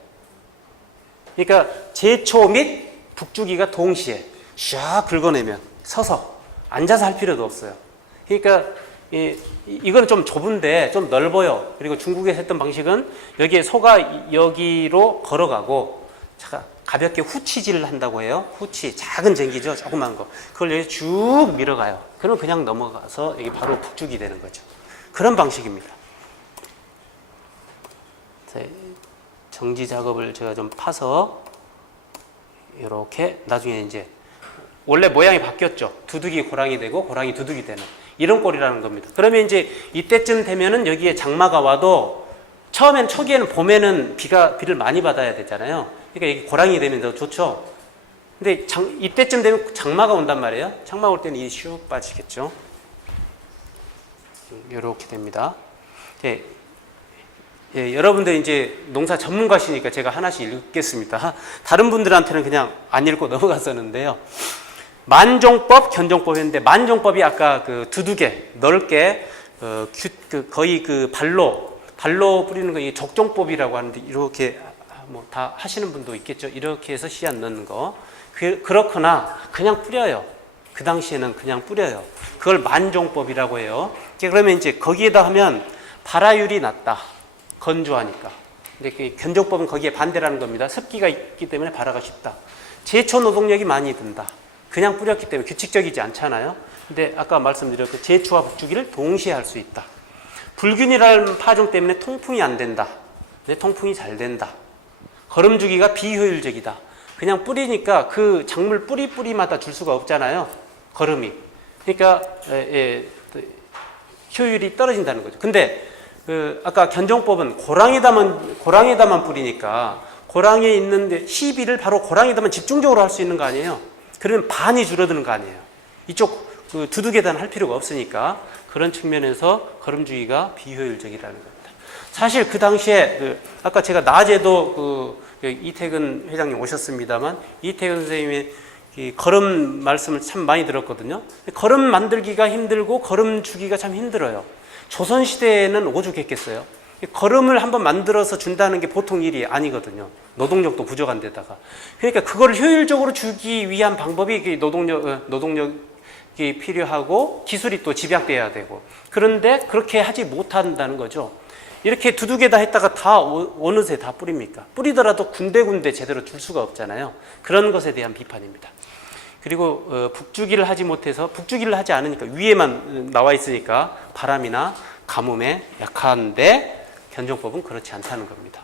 그러니까 제초 및 북주기가 동시에 샥 긁어내면 서서 앉아서 할 필요도 없어요. 그러니까 이거는 좀 좁은데 좀 넓어요. 그리고 중국에서 했던 방식은 여기에 소가 여기로 걸어가고 가볍게 후치질을 한다고 해요. 후치, 작은 쟁기죠. 조그만 거. 그걸 여기 쭉 밀어가요. 그러면 그냥 넘어가서 여기 바로 북죽이 되는 거죠. 그런 방식입니다. 정지 작업을 제가 좀 파서 이렇게 나중에 이제 원래 모양이 바뀌었죠. 두둑이 고랑이 되고 고랑이 두둑이 되는 이런 꼴이라는 겁니다. 그러면 이제 이때쯤 되면은 여기에 장마가 와도 처음엔 초기에는 봄에는 비를 많이 받아야 되잖아요. 그러니까 이게 고랑이 되면 더 좋죠. 근데 이때쯤 되면 장마가 온단 말이에요. 장마 올 때는 이게 슉 빠지겠죠. 이렇게 됩니다. 여러분들 이제 농사 전문가시니까 제가 하나씩 읽겠습니다. 다른 분들한테는 그냥 안 읽고 넘어갔었는데요. 만종법, 견종법인데 만종법이 아까 그 두둑에 넓게 거의 그 발로 뿌리는 거 이 적종법이라고 하는데 이렇게 뭐 다 하시는 분도 있겠죠. 이렇게 해서 씨앗 넣는 거. 그렇거나 그냥 뿌려요. 그 당시에는 그냥 뿌려요. 그걸 만종법이라고 해요. 그러면 이제 거기에다 하면 발화율이 낮다. 건조하니까. 근데 그 견종법은 거기에 반대라는 겁니다. 습기가 있기 때문에 발화가 쉽다. 제초 노동력이 많이 든다. 그냥 뿌렸기 때문에 규칙적이지 않잖아요. 근데 아까 말씀드렸고 제초와 북주기를 동시에 할 수 있다. 불균이라는 파종 때문에 통풍이 안 된다. 근데 통풍이 잘 된다. 걸음주기가 비효율적이다. 그냥 뿌리니까 그 작물 뿌리마다 줄 수가 없잖아요. 걸음이. 그러니까 효율이 떨어진다는 거죠. 근데 아까 견종법은 고랑에다만 뿌리니까 고랑에 있는데 시비를 바로 고랑에다만 집중적으로 할 수 있는 거 아니에요. 그러면 반이 줄어드는 거 아니에요. 이쪽 두둑에다는 할 필요가 없으니까 그런 측면에서 걸음주기가 비효율적이라는 겁니다. 사실 그 당시에 아까 제가 낮에도 이태근 회장님 오셨습니다만 이태근 선생님의 걸음 말씀을 참 많이 들었거든요. 걸음 만들기가 힘들고 걸음 주기가 참 힘들어요. 조선시대에는 오죽했겠어요. 걸음을 한번 만들어서 준다는 게 보통 일이 아니거든요. 노동력도 부족한 데다가. 그러니까 그걸 효율적으로 주기 위한 방법이 노동력이 필요하고 기술이 또 집약돼야 되고. 그런데 그렇게 하지 못한다는 거죠. 이렇게 두둑에다 했다가 다 어느새 다 뿌립니까? 뿌리더라도 군데군데 제대로 줄 수가 없잖아요. 그런 것에 대한 비판입니다. 그리고 북주기를 하지 못해서 북주기를 하지 않으니까 위에만 나와 있으니까 바람이나 가뭄에 약한데 견종법은 그렇지 않다는 겁니다.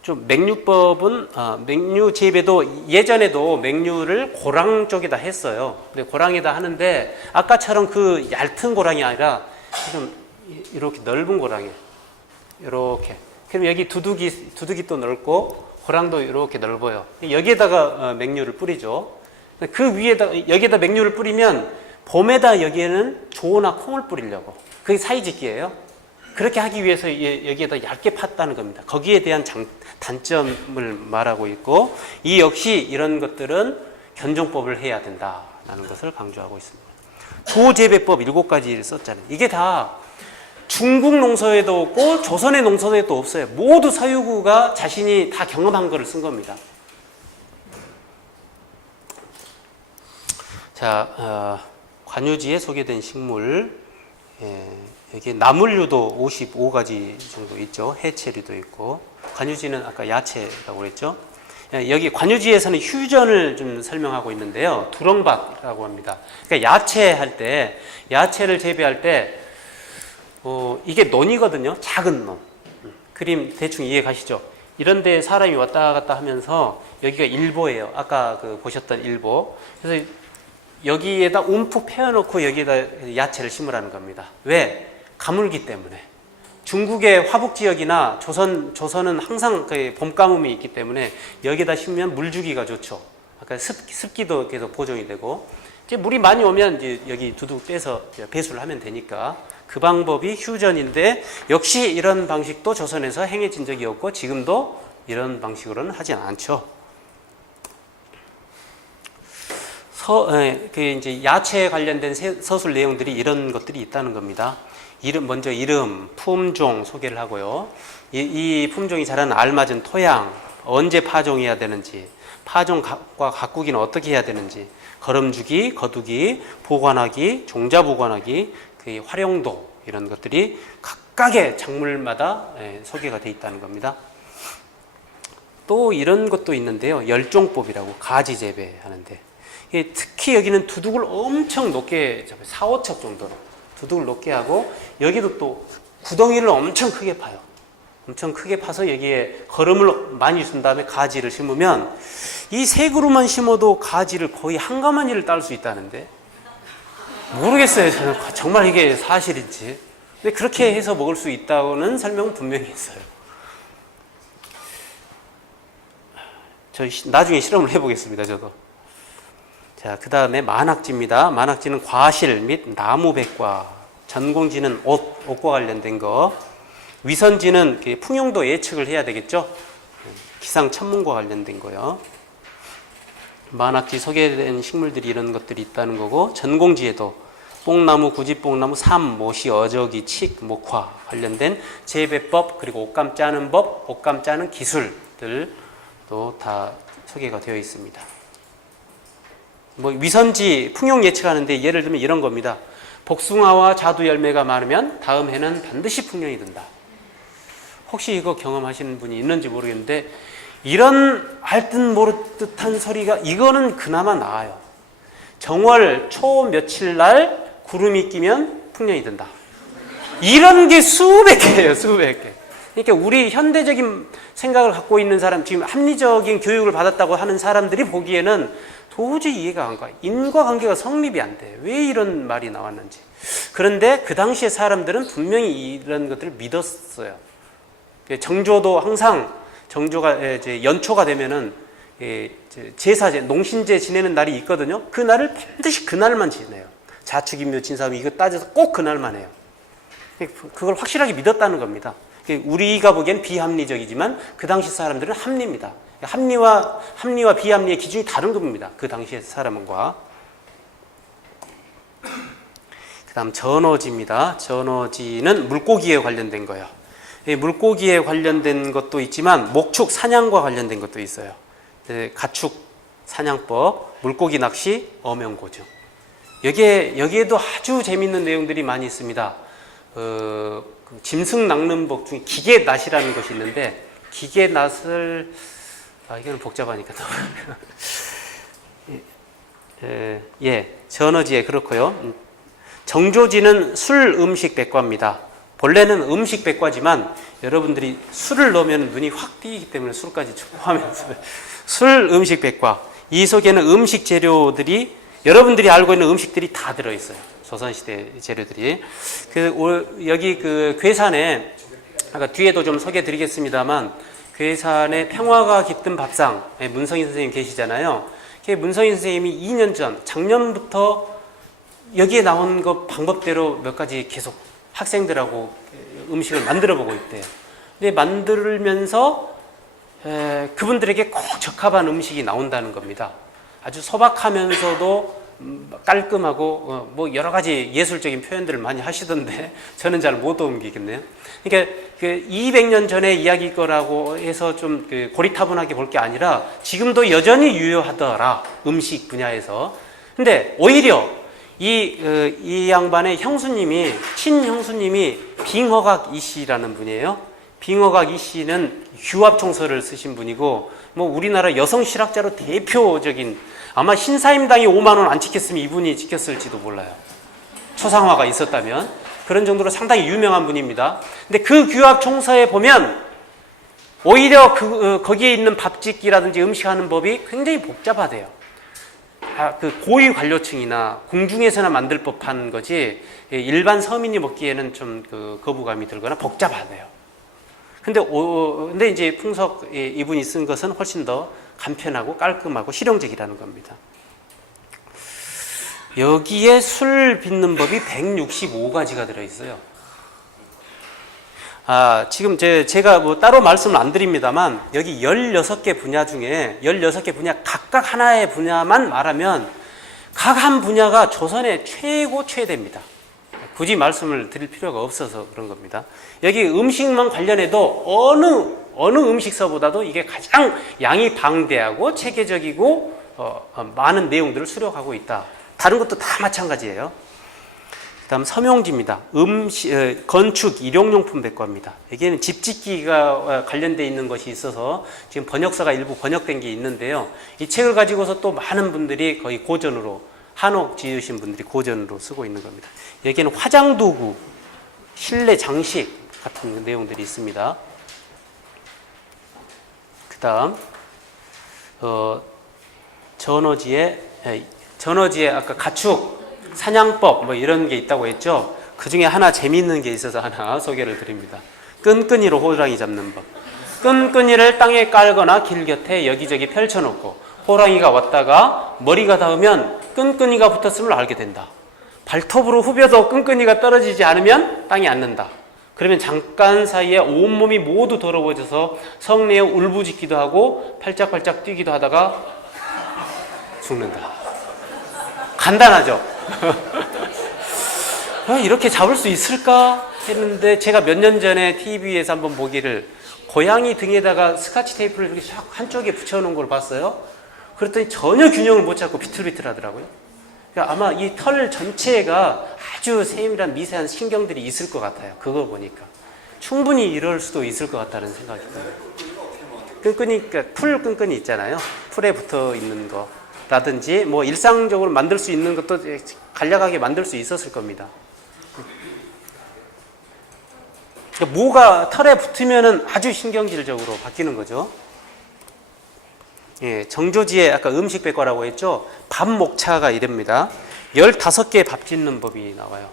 좀 맹류법은 맹류 재배도 예전에도 맹류를 고랑 쪽에다 했어요. 근데 고랑에다 하는데 아까처럼 그 얇은 고랑이 아니라 좀 이렇게 넓은 고랑이에요. 이렇게. 그럼 여기 두둑이 또 넓고 고랑도 이렇게 넓어요. 여기에다가 맹류를 뿌리죠. 그 위에다 여기에다 맹류를 뿌리면 봄에다 여기에는 조나 콩을 뿌리려고. 그게 사이짓기예요. 그렇게 하기 위해서 여기에다 얇게 팠다는 겁니다. 거기에 대한 단점을 말하고 있고 이 역시 이런 것들은 견종법을 해야 된다라는 것을 강조하고 있습니다. 조재배법 7가지를 썼잖아요. 이게 다 중국 농서에도 없고 조선의 농서에도 없어요. 모두 서유구가 자신이 다 경험한 거를 쓴 겁니다. 자, 관유지에 소개된 식물, 여기 나물류도 55가지 정도 있죠. 해체류도 있고, 관유지는 아까 야채라고 그랬죠. 여기 관유지에서는 휴전을 좀 설명하고 있는데요. 두렁밭이라고 합니다. 그러니까 야채할 때, 야채를 재배할 때, 이게 논이거든요. 작은 논. 그림 대충 이해 가시죠? 이런 데 사람이 왔다 갔다 하면서 여기가 일보예요. 아까 그 보셨던 일보. 그래서 여기에다 움푹 패워놓고 여기에다 야채를 심으라는 겁니다. 왜? 가물기 때문에. 중국의 화북 지역이나 조선은 항상 그 봄 가뭄이 있기 때문에 여기에다 심으면 물 주기가 좋죠. 아까 습기도 계속 보존이 되고, 이제 물이 많이 오면 이제 여기 두둑 떼서 배수를 하면 되니까 그 방법이 휴전인데, 역시 이런 방식도 조선에서 행해진 적이 없고 지금도 이런 방식으로는 하지 않죠. 그 이제 야채에 관련된 서술 내용들이 이런 것들이 있다는 겁니다. 먼저 이름, 품종 소개를 하고요. 이 품종이 자라는 알맞은 토양, 언제 파종해야 되는지, 파종과 가꾸기는 어떻게 해야 되는지, 거름주기, 거두기, 보관하기, 종자 보관하기, 그 활용도, 이런 것들이 각각의 작물마다 소개가 되어 있다는 겁니다. 또 이런 것도 있는데요. 열종법이라고, 가지 재배하는데, 특히 여기는 두둑을 엄청 높게 잡아요. 4, 5척 정도로 두둑을 높게 하고, 여기도 또 구덩이를 엄청 크게 파요. 엄청 크게 파서 여기에 거름을 많이 준 다음에 가지를 심으면, 이 세 그루만 심어도 가지를 거의 한 가마니를 딸 수 있다는데, 모르겠어요. 저는 정말 이게 사실인지. 근데 그렇게 해서 먹을 수 있다고는 설명은 분명히 있어요. 저 나중에 실험을 해보겠습니다. 저도. 자, 그 다음에 만학지입니다. 만학지는 과실 및 나무백과, 전공지는 옷과 관련된 거, 위선지는 풍용도 예측을 해야 되겠죠. 기상천문과 관련된 거요. 만학지 소개된 식물들이 이런 것들이 있다는 거고, 전공지에도 뽕나무, 구지뽕나무, 삼, 모시, 어저기, 칡, 목화 관련된 재배법, 그리고 옷감 짜는 법, 옷감 짜는 기술들도 다 소개가 되어 있습니다. 뭐 위선지 풍용 예측하는데 예를 들면 이런 겁니다. 복숭아와 자두 열매가 많으면 다음 해는 반드시 풍년이 든다. 혹시 이거 경험하시는 분이 있는지 모르겠는데, 이런 알듯 모르듯한 소리가, 이거는 그나마 나아요. 정월 초 며칠 날 구름이 끼면 풍년이 든다. 이런 게 수백 개예요. 수백 개. 그러니까 우리 현대적인 생각을 갖고 있는 사람, 지금 합리적인 교육을 받았다고 하는 사람들이 보기에는 도저히 이해가 안 가. 인과관계가 성립이 안 돼. 왜 이런 말이 나왔는지. 그런데 그 당시에 사람들은 분명히 이런 것들을 믿었어요. 정조도 항상, 정조가 이제 연초가 되면은 제사제, 농신제 지내는 날이 있거든요. 그 날을 반드시 그날만 지내요. 자축인묘, 진사미 이거 따져서 꼭 그날만 해요. 그걸 확실하게 믿었다는 겁니다. 우리가 보기엔 비합리적이지만 그 당시 사람들은 합리입니다. 합리와 비합리의 기준이 다른 겁니다. 그 당시의 사람과. 그 다음 전어지입니다. 전어지는 물고기에 관련된 거예요. 물고기에 관련된 것도 있지만 목축 사냥과 관련된 것도 있어요. 가축 사냥법, 물고기 낚시, 어명고증. 여기에도 아주 재밌는 내용들이 많이 있습니다. 짐승 낚는법 중에 기계낫이라는 것이 있는데, 기계낫을 이거는 복잡하니까 전어지에 그렇고요. 정조지는 술, 음식, 백과입니다. 본래는 음식 백과지만 여러분들이 술을 넣으면 눈이 확 띄기 때문에 술까지 포함해서 술, 음식, 백과. 이 속에는 음식 재료들이, 여러분들이 알고 있는 음식들이 다 들어있어요. 조선시대 재료들이. 여기 그 괴산에, 아까 뒤에도 좀 소개해 드리겠습니다만, 괴산에 평화가 깃든 밥상, 문성인 선생님 계시잖아요. 문성인 선생님이 2년 전, 작년부터 여기에 나온 것 방법대로 몇 가지 계속 학생들하고 음식을 만들어 보고 있대요. 근데 만들면서 그분들에게 꼭 적합한 음식이 나온다는 겁니다. 아주 소박하면서도 깔끔하고 뭐 여러 가지 예술적인 표현들을 많이 하시던데 저는 잘 못 옮기겠네요. 그러니까 그 200년 전의 이야기 거라고 해서 좀 그 고리타분하게 볼 게 아니라 지금도 여전히 유효하더라, 음식 분야에서. 근데 오히려 이 양반의 형수님이, 친형수님이 빙허각 이씨라는 분이에요. 빙허각 이씨는 규합총서를 쓰신 분이고, 뭐 우리나라 여성 실학자로 대표적인, 아마 신사임당이 5만 원 안 지켰으면 이분이 지켰을지도 몰라요. 초상화가 있었다면. 그런 정도로 상당히 유명한 분입니다. 근데 그 규합총서에 보면 오히려 거기에 있는 밥짓기라든지 음식하는 법이 굉장히 복잡하대요. 그 고위 관료층이나 궁중에서나 만들 법한 거지 일반 서민이 먹기에는 좀 거부감이 들거나 복잡하대요. 근데 이제 풍석 이분이 쓴 것은 훨씬 더 간편하고 깔끔하고 실용적이라는 겁니다. 여기에 술 빚는 법이 165가지가 들어있어요. 지금 제가 뭐 따로 말씀을 안 드립니다만, 여기 16개 분야 중에 16개 분야 각각 하나의 분야만 말하면 각 한 분야가 조선의 최대입니다. 굳이 말씀을 드릴 필요가 없어서 그런 겁니다. 여기 음식만 관련해도 어느 음식서보다도 이게 가장 양이 방대하고 체계적이고 많은 내용들을 수록하고 있다. 다른 것도 다 마찬가지예요. 그 다음 서명지입니다. 건축 일용용품 백과입니다. 여기에는 집짓기가 관련되어 있는 것이 있어서 지금 번역서가 일부 번역된 게 있는데요. 이 책을 가지고서 또 많은 분들이 거의 고전으로, 한옥 지으신 분들이 고전으로 쓰고 있는 겁니다. 여기에는 화장도구, 실내 장식 같은 내용들이 있습니다. 그 다음 전어지에 아까 가축, 사냥법 뭐 이런 게 있다고 했죠. 그 중에 하나 재미있는 게 있어서 하나 소개를 드립니다. 끈끈이로 호랑이 잡는 법. 끈끈이를 땅에 깔거나 길 곁에 여기저기 펼쳐놓고 호랑이가 왔다가 머리가 닿으면 끈끈이가 붙었음을 알게 된다. 발톱으로 후벼도 끈끈이가 떨어지지 않으면 땅에 앉는다. 그러면 잠깐 사이에 온몸이 모두 더러워져서 성내에 울부짖기도 하고 팔짝팔짝 뛰기도 하다가 죽는다. 간단하죠? 이렇게 잡을 수 있을까 했는데, 제가 몇 년 전에 TV에서 한번 보기를 고양이 등에다가 스카치 테이프를 이렇게 샥 한쪽에 붙여놓은 걸 봤어요. 그랬더니 전혀 균형을 못 잡고 비틀비틀 하더라고요. 그러니까 아마 이 털 전체가 아주 세밀한 미세한 신경들이 있을 것 같아요. 그걸 보니까 충분히 이럴 수도 있을 것 같다는 생각이 들어요. 끈끈이, 그러니까 풀 끈끈이 있잖아요. 풀에 붙어 있는 거 라든지 뭐 일상적으로 만들 수 있는 것도 간략하게 만들 수 있었을 겁니다. 그러니까 뭐가 털에 붙으면은 아주 신경질적으로 바뀌는 거죠. 예, 정조지에 아까 음식 백과라고 했죠. 밥 목차가 이럽니다. 15개의 밥 짓는 법이 나와요.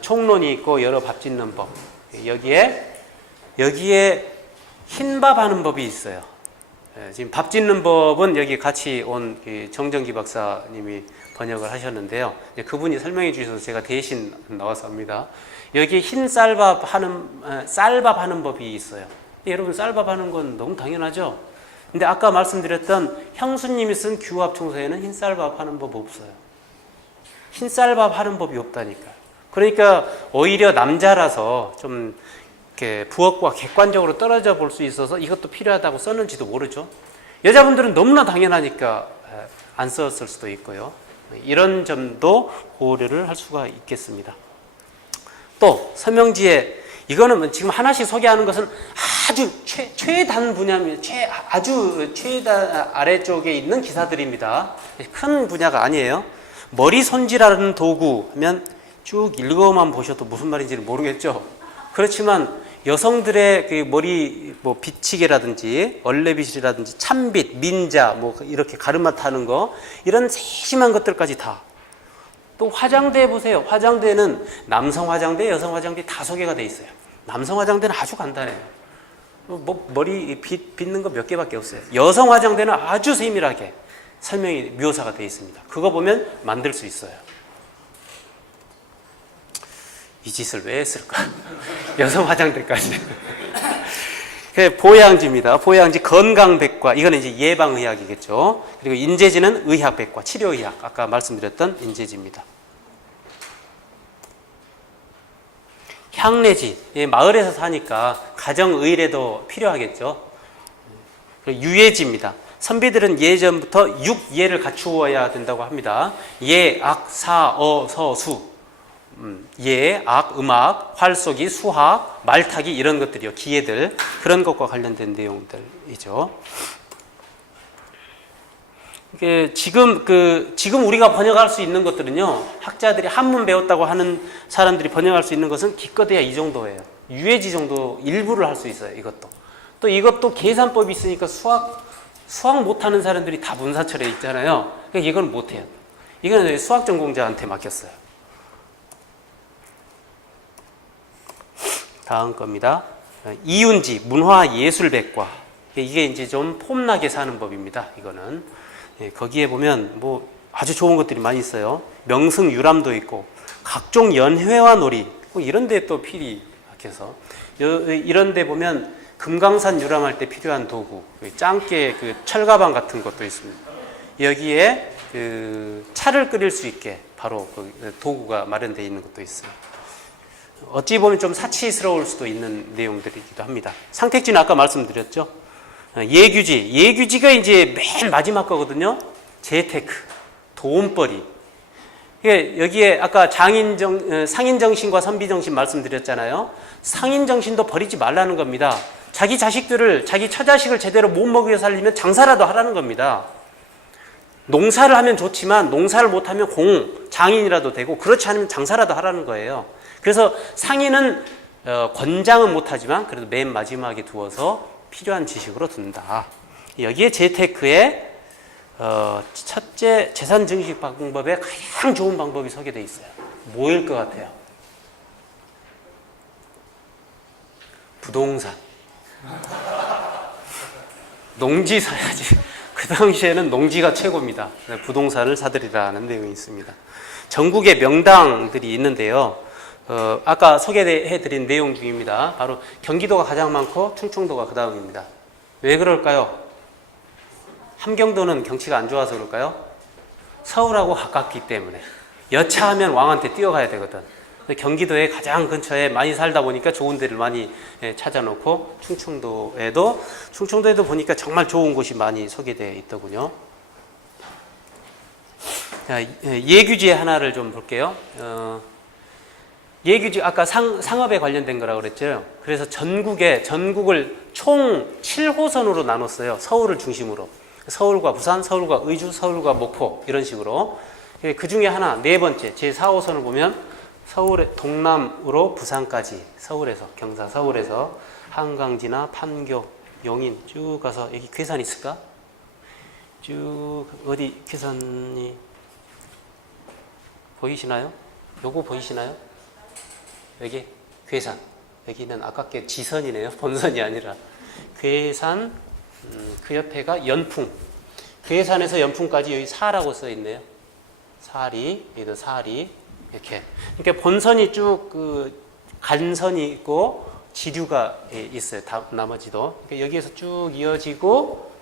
총론이 있고 여러 밥 짓는 법. 여기에 흰밥 하는 법이 있어요. 지금 밥 짓는 법은 여기 같이 온 정정기 박사님이 번역을 하셨는데요. 그분이 설명해 주셔서 제가 대신 나와서 합니다. 여기 흰 쌀밥 하는 법이 있어요. 여러분, 쌀밥 하는 건 너무 당연하죠? 근데 아까 말씀드렸던 형수님이 쓴 규합총서에는 흰 쌀밥 하는 법 없어요. 흰 쌀밥 하는 법이 없다니까요. 그러니까 오히려 남자라서 좀 이렇게 부엌과 객관적으로 떨어져 볼 수 있어서 이것도 필요하다고 썼는지도 모르죠. 여자분들은 너무나 당연하니까 안 썼을 수도 있고요. 이런 점도 고려를 할 수가 있겠습니다. 또 서명지에, 이거는 지금 하나씩 소개하는 것은 아주 최단 분야입니다. 아주 최단 아래쪽에 있는 기사들입니다. 큰 분야가 아니에요. 머리 손질하는 도구 하면 쭉 읽어만 보셔도 무슨 말인지는 모르겠죠. 그렇지만 여성들의 그 머리 뭐 빗치개라든지 얼레빗이라든지 참빗, 민자 뭐 이렇게 가르마 타는 거, 이런 세심한 것들까지 다. 또 화장대 보세요. 화장대는 남성 화장대, 여성 화장대 다 소개가 돼 있어요. 남성 화장대는 아주 간단해요. 뭐 머리 빗는 거 몇 개밖에 없어요. 여성 화장대는 아주 세밀하게 설명이 묘사가 돼 있습니다. 그거 보면 만들 수 있어요. 이 짓을 왜 했을까? 여성 화장대까지. 보양지입니다. 보양지 건강백과 이거는 이제 예방의학이겠죠. 그리고 인재지는 의학백과 치료의학 아까 말씀드렸던 인재지입니다. 향례지 마을에서 사니까 가정의례도 필요하겠죠. 그리고 유예지입니다. 선비들은 예전부터 6예를 갖추어야 된다고 합니다. 예, 악, 사, 어, 서, 수. 예, 악, 음악, 활쏘기, 수학, 말타기 이런 것들이요. 기예들 그런 것과 관련된 내용들이죠. 이게 지금 우리가 번역할 수 있는 것들은요. 학자들이 한문 배웠다고 하는 사람들이 번역할 수 있는 것은 기껏해야 이 정도예요. 유예지 정도 일부를 할 수 있어요. 이것도. 또 이것도 계산법이 있으니까 수학 못하는 사람들이 다 문사철에 있잖아요. 그러니까 이건 못해요. 이거는 수학 전공자한테 맡겼어요. 다음 겁니다. 이윤지 문화예술백과 이게 이제 좀 폼나게 사는 법입니다. 이거는 거기에 보면 뭐 아주 좋은 것들이 많이 있어요. 명승유람도 있고 각종 연회와 놀이 이런 데 또 필히 박혀서 이런 데 보면 금강산 유람할 때 필요한 도구 짱깨 그 철가방 같은 것도 있습니다. 여기에 그 차를 끓일 수 있게 바로 그 도구가 마련되어 있는 것도 있어요. 어찌 보면 좀 사치스러울 수도 있는 내용들이기도 합니다. 상택지는 아까 말씀드렸죠. 예규지가 이제 맨 마지막 거거든요. 재테크, 돈벌이. 여기에 아까 상인정신과 선비정신 말씀드렸잖아요. 상인정신도 버리지 말라는 겁니다. 자기 처자식을 제대로 못 먹여 살리면 장사라도 하라는 겁니다. 농사를 하면 좋지만 농사를 못하면 장인이라도 되고 그렇지 않으면 장사라도 하라는 거예요. 그래서 상인은 권장은 못하지만 그래도 맨 마지막에 두어서 필요한 지식으로 둔다. 여기에 재테크의 첫째 재산 증식 방법에 가장 좋은 방법이 소개되어 있어요. 뭐일 것 같아요? 부동산. 농지 사야지. 그 당시에는 농지가 최고입니다. 부동산을 사들이라는 내용이 있습니다. 전국에 명당들이 있는데요. 아까 소개해드린 내용 중입니다. 바로 경기도가 가장 많고 충청도가 그 다음입니다. 왜 그럴까요? 함경도는 경치가 안 좋아서 그럴까요? 서울하고 가깝기 때문에. 여차하면 왕한테 뛰어가야 되거든. 경기도에 가장 근처에 많이 살다 보니까 좋은 데를 많이 찾아놓고 충청도에도 보니까 정말 좋은 곳이 많이 소개되어 있더군요. 자, 예규지 하나를 좀 볼게요. 예규지 아까 상업에 관련된 거라고 그랬죠. 그래서 전국을 총 7호선으로 나눴어요. 서울을 중심으로. 서울과 부산, 서울과 의주, 서울과 목포 이런 식으로. 그 중에 하나 네 번째 제4호선을 보면 서울의 동남으로 부산까지 경사 서울에서 한강지나 판교, 용인 쭉 가서 여기 괴산 있을까? 쭉 어디 괴산이 보이시나요? 요거 보이시나요? 여기 괴산. 여기는 아깝게 지선이네요. 본선이 아니라. 괴산 그 옆에가 연풍. 괴산에서 연풍까지 여기 사라고 써 있네요. 사리, 여기도 사리. 이렇게. 그러니까 본선이 쭉 간선이 있고 지류가 있어요. 나머지도. 그러니까 여기에서 쭉 이어지고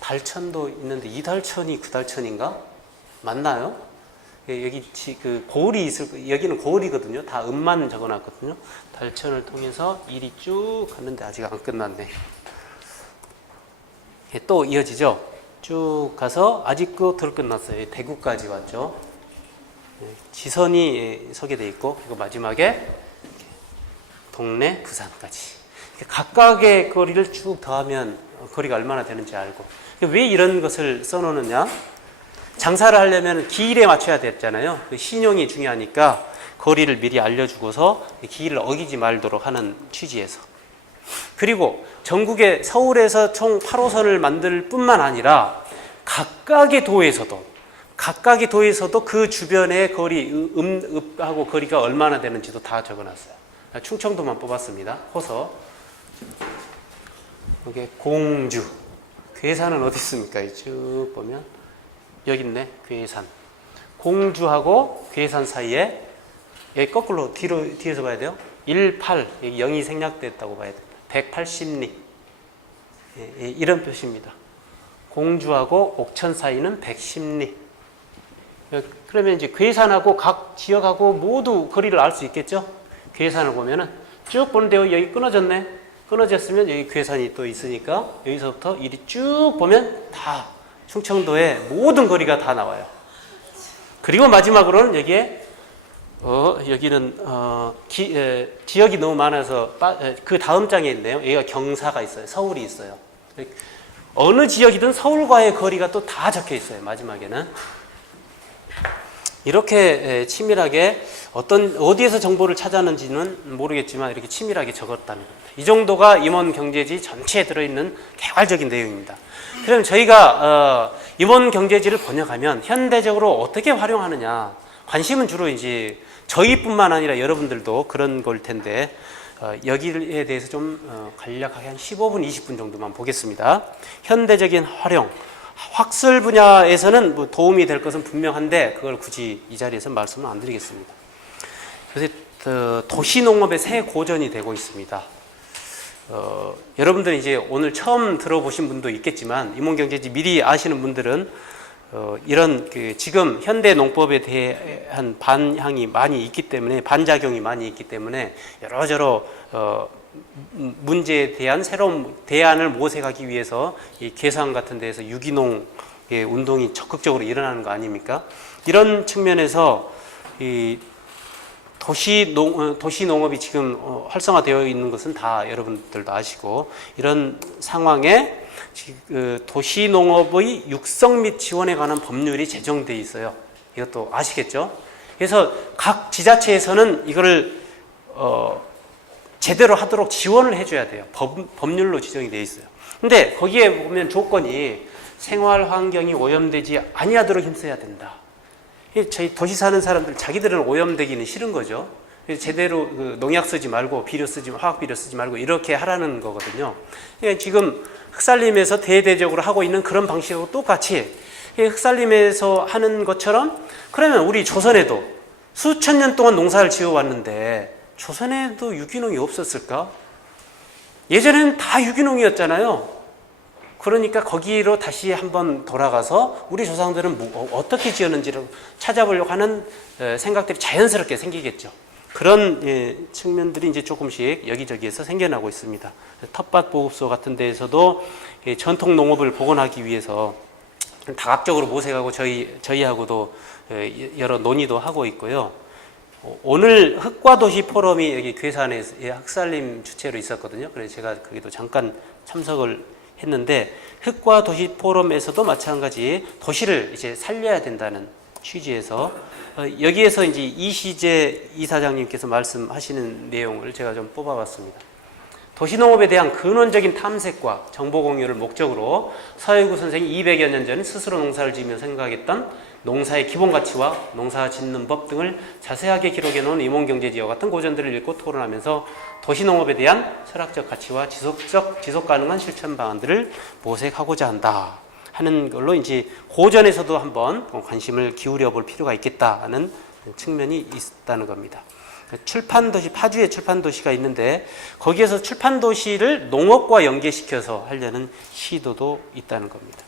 달천도 있는데 이달천이 구달천인가? 맞나요? 여기 고을이 여기는 고을이거든요. 다 음만 적어놨거든요. 달천을 통해서 일이 쭉 갔는데 아직 안 끝났네. 또 이어지죠. 쭉 가서 아직도 덜 끝났어요. 대구까지 왔죠. 지선이 소개되어 있고 그리고 마지막에 동네 부산까지 각각의 거리를 쭉 더하면 거리가 얼마나 되는지 알고 왜 이런 것을 써놓느냐. 장사를 하려면 기일에 맞춰야 됐잖아요. 그 신용이 중요하니까 거리를 미리 알려주고서 기일을 어기지 말도록 하는 취지에서. 그리고 전국에 서울에서 총 8호선을 만들 뿐만 아니라 각각의 도에서도 그 주변의 거리, 읍하고 거리가 얼마나 되는지도 다 적어놨어요. 충청도만 뽑았습니다. 호서. 이게 공주. 괴산은 어디 있습니까? 쭉 보면 여기 있네. 괴산. 공주하고 괴산 사이에 여기 거꾸로 뒤에서 봐야 돼요. 18, 여기 0이 생략됐다고 봐야 됩니다. 180리. 이런 표시입니다. 공주하고 옥천 사이는 110리. 그러면 이제 괴산하고 각 지역하고 모두 거리를 알 수 있겠죠? 괴산을 보면은 쭉 보는데요. 여기 끊어졌네. 끊어졌으면 여기 괴산이 또 있으니까 여기서부터 이리 쭉 보면 다 충청도의 모든 거리가 다 나와요. 그리고 마지막으로는 여기에 여기는 지역이 너무 많아서 그 다음 장에 있네요. 여기가 경사가 있어요. 서울이 있어요. 어느 지역이든 서울과의 거리가 또 다 적혀 있어요. 마지막에는 이렇게 치밀하게 어디에서 정보를 찾았는지는 모르겠지만 이렇게 치밀하게 적었다는 겁니다. 이 정도가 임원 경제지 전체에 들어있는 개괄적인 내용입니다. 그럼 저희가 임원 경제지를 번역하면 현대적으로 어떻게 활용하느냐, 관심은 주로 이제 저희뿐만 아니라 여러분들도 그런 걸 텐데 여기에 대해서 좀 간략하게 한 15분, 20분 정도만 보겠습니다. 현대적인 활용, 학술 분야에서는 뭐 도움이 될 것은 분명한데 그걸 굳이 이 자리에서 말씀을 안 드리겠습니다. 그래서 도시농업의 새 고전이 되고 있습니다. 여러분들이 이제 오늘 처음 들어보신 분도 있겠지만 임원경제지 미리 아시는 분들은 이런 지금 현대 농법에 대한 반향이 많이 있기 때문에 반작용이 많이 있기 때문에 여러저러 문제에 대한 새로운 대안을 모색하기 위해서 이 괴산 같은 데에서 유기농의 운동이 적극적으로 일어나는 거 아닙니까? 이런 측면에서 이 도시농업이 지금 활성화되어 있는 것은 다 여러분들도 아시고 이런 상황에 도시농업의 육성 및 지원에 관한 법률이 제정되어 있어요. 이것도 아시겠죠? 그래서 각 지자체에서는 이거를 제대로 하도록 지원을 해줘야 돼요. 법률로 지정이 되어 있어요. 근데 거기에 보면 조건이 생활 환경이 오염되지 아니하도록 힘써야 된다. 저희 도시 사는 사람들 자기들은 오염되기는 싫은 거죠. 제대로 농약 쓰지 말고 화학 비료 쓰지 말고 이렇게 하라는 거거든요. 지금 흑살림에서 대대적으로 하고 있는 그런 방식하고 똑같이 흑살림에서 하는 것처럼 그러면 우리 조선에도 수천 년 동안 농사를 지어왔는데 조선에도 유기농이 없었을까? 예전에는 다 유기농이었잖아요. 그러니까 거기로 다시 한번 돌아가서 우리 조상들은 어떻게 지었는지를 찾아보려고 하는 생각들이 자연스럽게 생기겠죠. 그런 측면들이 이제 조금씩 여기저기에서 생겨나고 있습니다. 텃밭 보급소 같은 데에서도 전통 농업을 복원하기 위해서 다각적으로 모색하고 저희하고도 여러 논의도 하고 있고요. 오늘 흑과도시 포럼이 여기 괴산에 흑살림 주최로 있었거든요. 그래서 제가 거기도 잠깐 참석을 했는데 흑과도시 포럼에서도 마찬가지 도시를 이제 살려야 된다는 취지에서 여기에서 이제 이시재 이사장님께서 말씀하시는 내용을 제가 좀 뽑아봤습니다. 도시농업에 대한 근원적인 탐색과 정보 공유를 목적으로 서해구 선생이 200여 년 전 스스로 농사를 지으며 생각했던 농사의 기본 가치와 농사 짓는 법 등을 자세하게 기록해 놓은 임원경제지와 같은 고전들을 읽고 토론하면서 도시농업에 대한 철학적 가치와 지속 가능한 실천 방안들을 모색하고자 한다 하는 걸로 이제 고전에서도 한번 관심을 기울여 볼 필요가 있겠다는 측면이 있다는 겁니다. 출판도시, 파주에 출판도시가 있는데 거기에서 출판도시를 농업과 연계시켜서 하려는 시도도 있다는 겁니다.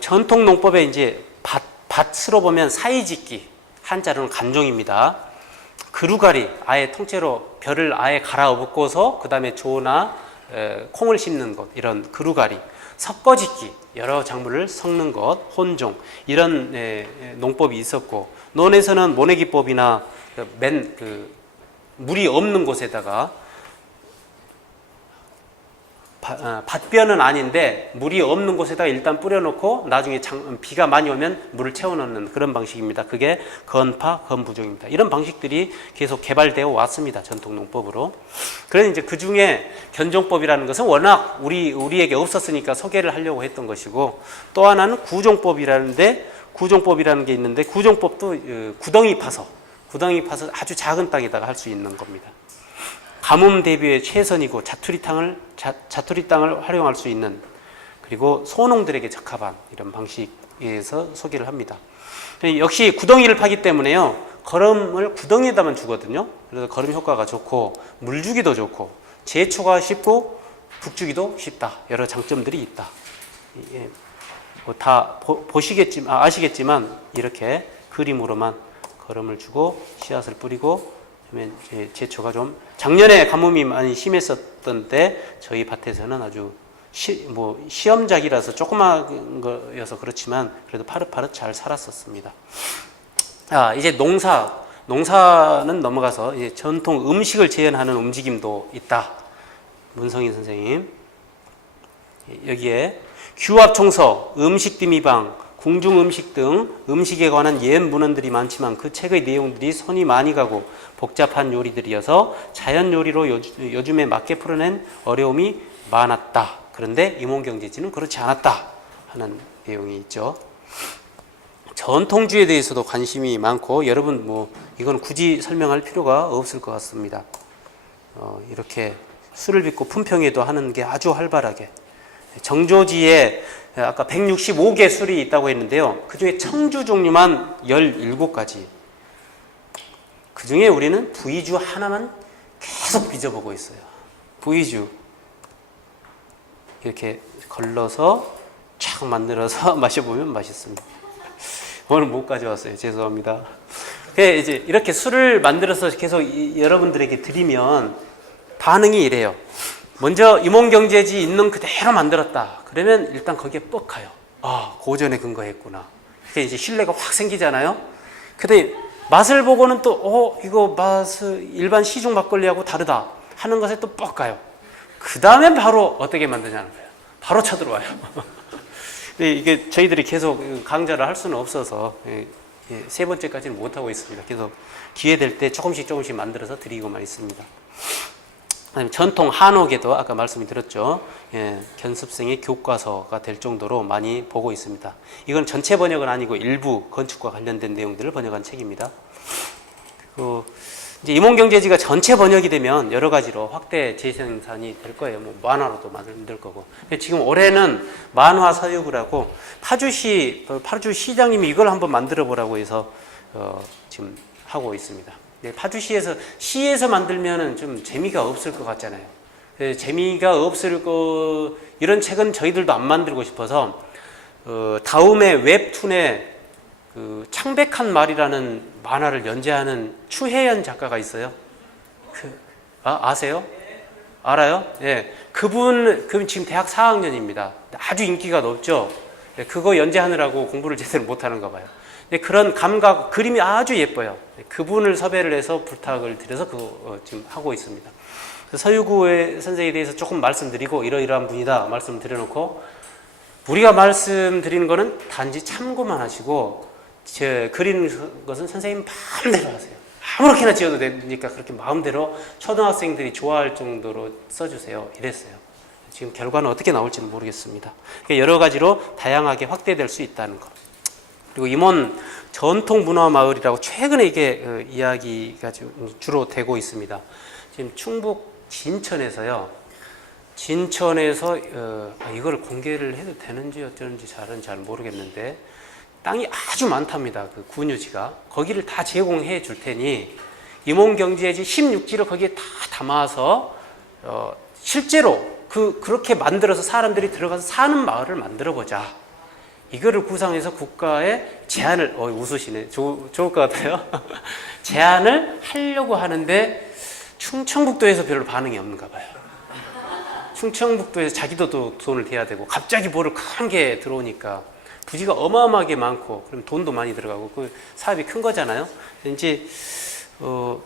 전통 농법에 이제 밭으로 보면 사이짓기, 한자로는 간종입니다. 그루가리, 아예 통째로 벼를 아예 갈아엎고서 그 다음에 조나 콩을 심는 것, 이런 그루가리, 섞어짓기, 여러 작물을 섞는 것, 혼종, 이런 농법이 있었고, 논에서는 모내기법이나 물이 없는 곳에다가 밭벼는 아닌데 물이 없는 곳에다가 일단 뿌려놓고 나중에 비가 많이 오면 물을 채워넣는 그런 방식입니다. 그게 건파, 건부종입니다. 이런 방식들이 계속 개발되어 왔습니다. 전통 농법으로. 그래서 이제 그 중에 견종법이라는 것은 워낙 우리에게 없었으니까 소개를 하려고 했던 것이고, 또 하나는 구종법이라는 게 있는데 구종법도 구덩이 파서 아주 작은 땅에다가 할 수 있는 겁니다. 가뭄 대비에 최선이고 자투리 땅을 활용할 수 있는, 그리고 소농들에게 적합한 이런 방식에서 소개를 합니다. 역시 구덩이를 파기 때문에요, 거름을 구덩이에다만 주거든요. 그래서 거름 효과가 좋고 물주기도 좋고 제초가 쉽고 북주기도 쉽다. 여러 장점들이 있다. 예, 뭐다 보시겠지만 아시겠지만 이렇게 그림으로만 걸음을 주고 씨앗을 뿌리고 그러면 이제 제초가 좀 작년에 가뭄이 많이 심했었던 때 저희 밭에서는 아주 시험작이라서 조그마한 거여서 그렇지만 그래도 파릇파릇 잘 살았었습니다. 이제 농사는 넘어가서 이제 전통 음식을 재현하는 움직임도 있다. 문성인 선생님 여기에 규합청서, 음식디미방, 궁중음식 등 음식에 관한 옛 문헌들이 많지만 그 책의 내용들이 손이 많이 가고 복잡한 요리들이어서 자연 요리로 요즘에 맞게 풀어낸 어려움이 많았다. 그런데 임원경제지는 그렇지 않았다 하는 내용이 있죠. 전통주에 대해서도 관심이 많고 여러분 뭐 이건 굳이 설명할 필요가 없을 것 같습니다. 이렇게 술을 빚고 품평회도 하는 게 아주 활발하게 정조지에 아까 165개 술이 있다고 했는데요. 그 중에 청주 종류만 17가지. 그 중에 우리는 부이주 하나만 계속 빚어보고 있어요. 부이주. 이렇게 걸러서 촥 만들어서 마셔보면 맛있습니다. 오늘 못 가져왔어요. 죄송합니다. 이제 이렇게 술을 만들어서 계속 여러분들에게 드리면 반응이 이래요. 먼저 임원경제지 있는 그대로 만들었다. 그러면 일단 거기에 뻑가요. 고전에 근거했구나. 그게 이제 신뢰가 확 생기잖아요. 근데 맛을 보고는 또 이거 맛은 일반 시중 막걸리하고 다르다 하는 것에 또 뻑가요. 그 다음엔 바로 어떻게 만드냐는 거예요. 바로 쳐들어와요. 근데 이게 저희들이 계속 강좌를 할 수는 없어서 세 번째까지는 못 하고 있습니다. 계속 기회 될 때 조금씩 만들어서 드리고만 있습니다. 전통 한옥에도 아까 말씀이 드렸죠. 견습생의 교과서가 될 정도로 많이 보고 있습니다. 이건 전체 번역은 아니고 일부 건축과 관련된 내용들을 번역한 책입니다. 이제 임원경제지가 전체 번역이 되면 여러 가지로 확대 재생산이 될 거예요. 뭐 만화로도 만들 거고. 지금 올해는 만화 서유구라고 파주시장님이 이걸 한번 만들어 보라고 해서 지금 하고 있습니다. 파주시에서 만들면은 좀 재미가 없을 것 같잖아요. 재미가 없을 이런 책은 저희들도 안 만들고 싶어서 다음에 웹툰에 창백한 말이라는 만화를 연재하는 추혜연 작가가 있어요. 아세요? 알아요? 예. 그분 지금 대학 4학년입니다. 아주 인기가 높죠. 그거 연재하느라고 공부를 제대로 못하는가 봐요. 그런 감각, 그림이 아주 예뻐요. 그분을 섭외를 해서 부탁을 드려서 그거 지금 하고 있습니다. 서유구의 선생에 대해서 조금 말씀드리고 이러이러한 분이다 말씀드려놓고 우리가 말씀드리는 거는 단지 참고만 하시고 그리는 것은 선생님 마음대로 하세요. 아무렇게나 지어도 되니까 그렇게 마음대로 초등학생들이 좋아할 정도로 써주세요. 이랬어요. 지금 결과는 어떻게 나올지는 모르겠습니다. 여러 가지로 다양하게 확대될 수 있다는 것. 그리고 임원 전통문화마을이라고 최근에 이게 이야기가 주로 되고 있습니다. 지금 충북 진천에서요. 진천에서 이걸 공개를 해도 되는지 어쩌는지 잘 모르겠는데 땅이 아주 많답니다. 그 군유지가. 거기를 다 제공해 줄 테니 임원경제지 16지를 거기에 다 담아서 실제로 그렇게 만들어서 사람들이 들어가서 사는 마을을 만들어 보자. 이거를 구상해서 국가에 제안을 웃으시네. 좋을 것 같아요. 제안을 하려고 하는데 충청북도에서 별로 반응이 없는가 봐요. 충청북도에서 자기도 돈을 대야 되고 갑자기 뭐를 큰 게 들어오니까 부지가 어마어마하게 많고 그럼 돈도 많이 들어가고 그 사업이 큰 거잖아요. 이제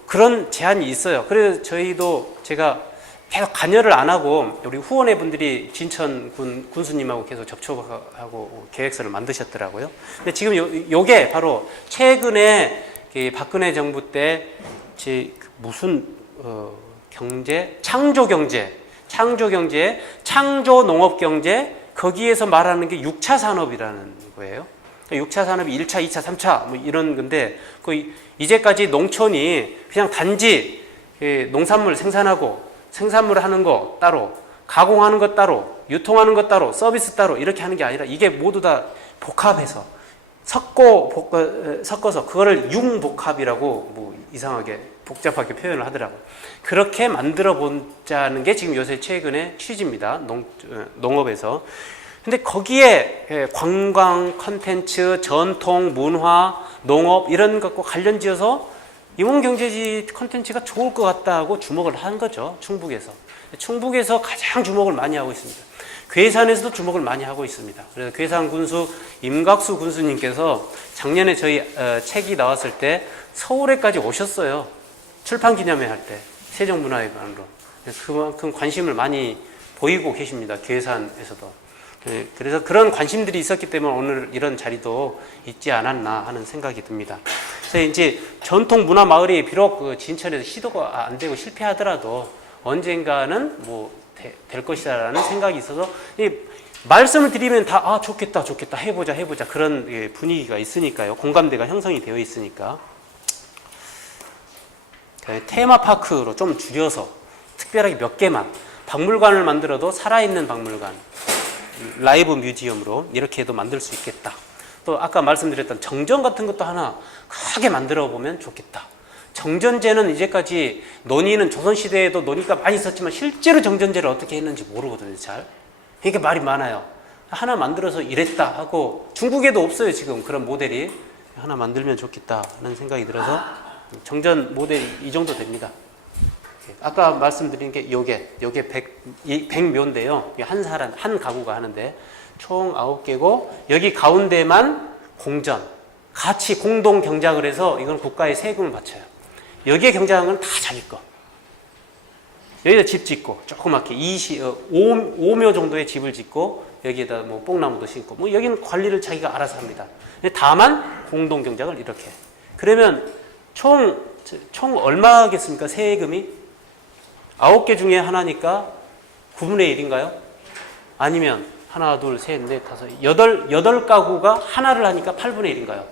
그런 제한이 있어요. 그래서 저희도 제가 계속 관여를 안 하고 우리 후원회 분들이 진천 군수님하고 계속 접촉하고 계획서를 만드셨더라고요. 근데 지금 요게 바로 최근에 박근혜 정부 때 무슨 경제 창조경제 창조농업경제 거기에서 말하는 게 6차 산업이라는 거예요. 6차 산업이 1차, 2차, 3차 뭐 이런 건데 이제까지 농촌이 그냥 단지 농산물 생산물을 하는 거 따로, 가공하는 것 따로, 유통하는 것 따로, 서비스 따로 이렇게 하는 게 아니라 이게 모두 다 복합해서 섞어서 그거를 융복합이라고 뭐 이상하게 복잡하게 표현을 하더라고요. 그렇게 만들어 보자는 게 지금 요새 최근의 취지입니다. 농업에서. 근데 거기에 관광, 컨텐츠, 전통, 문화, 농업 이런 것과 관련 지어서 임원경제지 컨텐츠가 좋을 것 같다고 주목을 한 거죠. 충북에서. 충북에서 가장 주목을 많이 하고 있습니다. 괴산에서도 주목을 많이 하고 있습니다. 그래서 괴산 군수 임각수 군수님께서 작년에 저희 책이 나왔을 때 서울에까지 오셨어요. 출판 기념회 할 때 세종문화회관으로. 그만큼 관심을 많이 보이고 계십니다. 괴산에서도. 그래서 그런 관심들이 있었기 때문에 오늘 이런 자리도 있지 않았나 하는 생각이 듭니다. 그래서 이제 전통 문화 마을이 비록 그 진천에서 시도가 안 되고 실패하더라도 언젠가는 뭐 될 것이다라는 생각이 있어서 이 말씀을 드리면 다 좋겠다 해보자 그런 분위기가 있으니까요. 공감대가 형성이 되어 있으니까 테마파크로 좀 줄여서 특별하게 몇 개만 박물관을 만들어도 살아있는 박물관 라이브 뮤지엄으로 이렇게 해도 만들 수 있겠다. 또 아까 말씀드렸던 정전 같은 것도 하나 크게 만들어 보면 좋겠다. 정전제는 이제까지 논의는 조선시대에도 논의가 많이 있었지만 실제로 정전제를 어떻게 했는지 모르거든요. 잘. 이게 말이 많아요. 하나 만들어서 이랬다 하고 중국에도 없어요. 지금 그런 모델이. 하나 만들면 좋겠다 하는 생각이 들어서 정전 모델이 이 정도 됩니다. 아까 말씀드린 게 요게 100묘인데요. 한 사람, 한 가구가 하는데 총 9개고 여기 가운데만 공전 같이 공동 경작을 해서 이건 국가에 세금을 바쳐요. 여기에 경작은 다 자기 거. 여기다 집 짓고 조그맣게 5묘 정도의 집을 짓고 여기에다 뭐 뽕나무도 심고 뭐 여기는 관리를 자기가 알아서 합니다. 다만 공동 경작을 이렇게. 그러면 총 얼마겠습니까? 세금이 9개 중에 하나니까 9분의 1인가요? 아니면 하나, 둘, 셋, 넷, 다섯, 여덟 가구가 하나를 하니까 8분의 1인가요?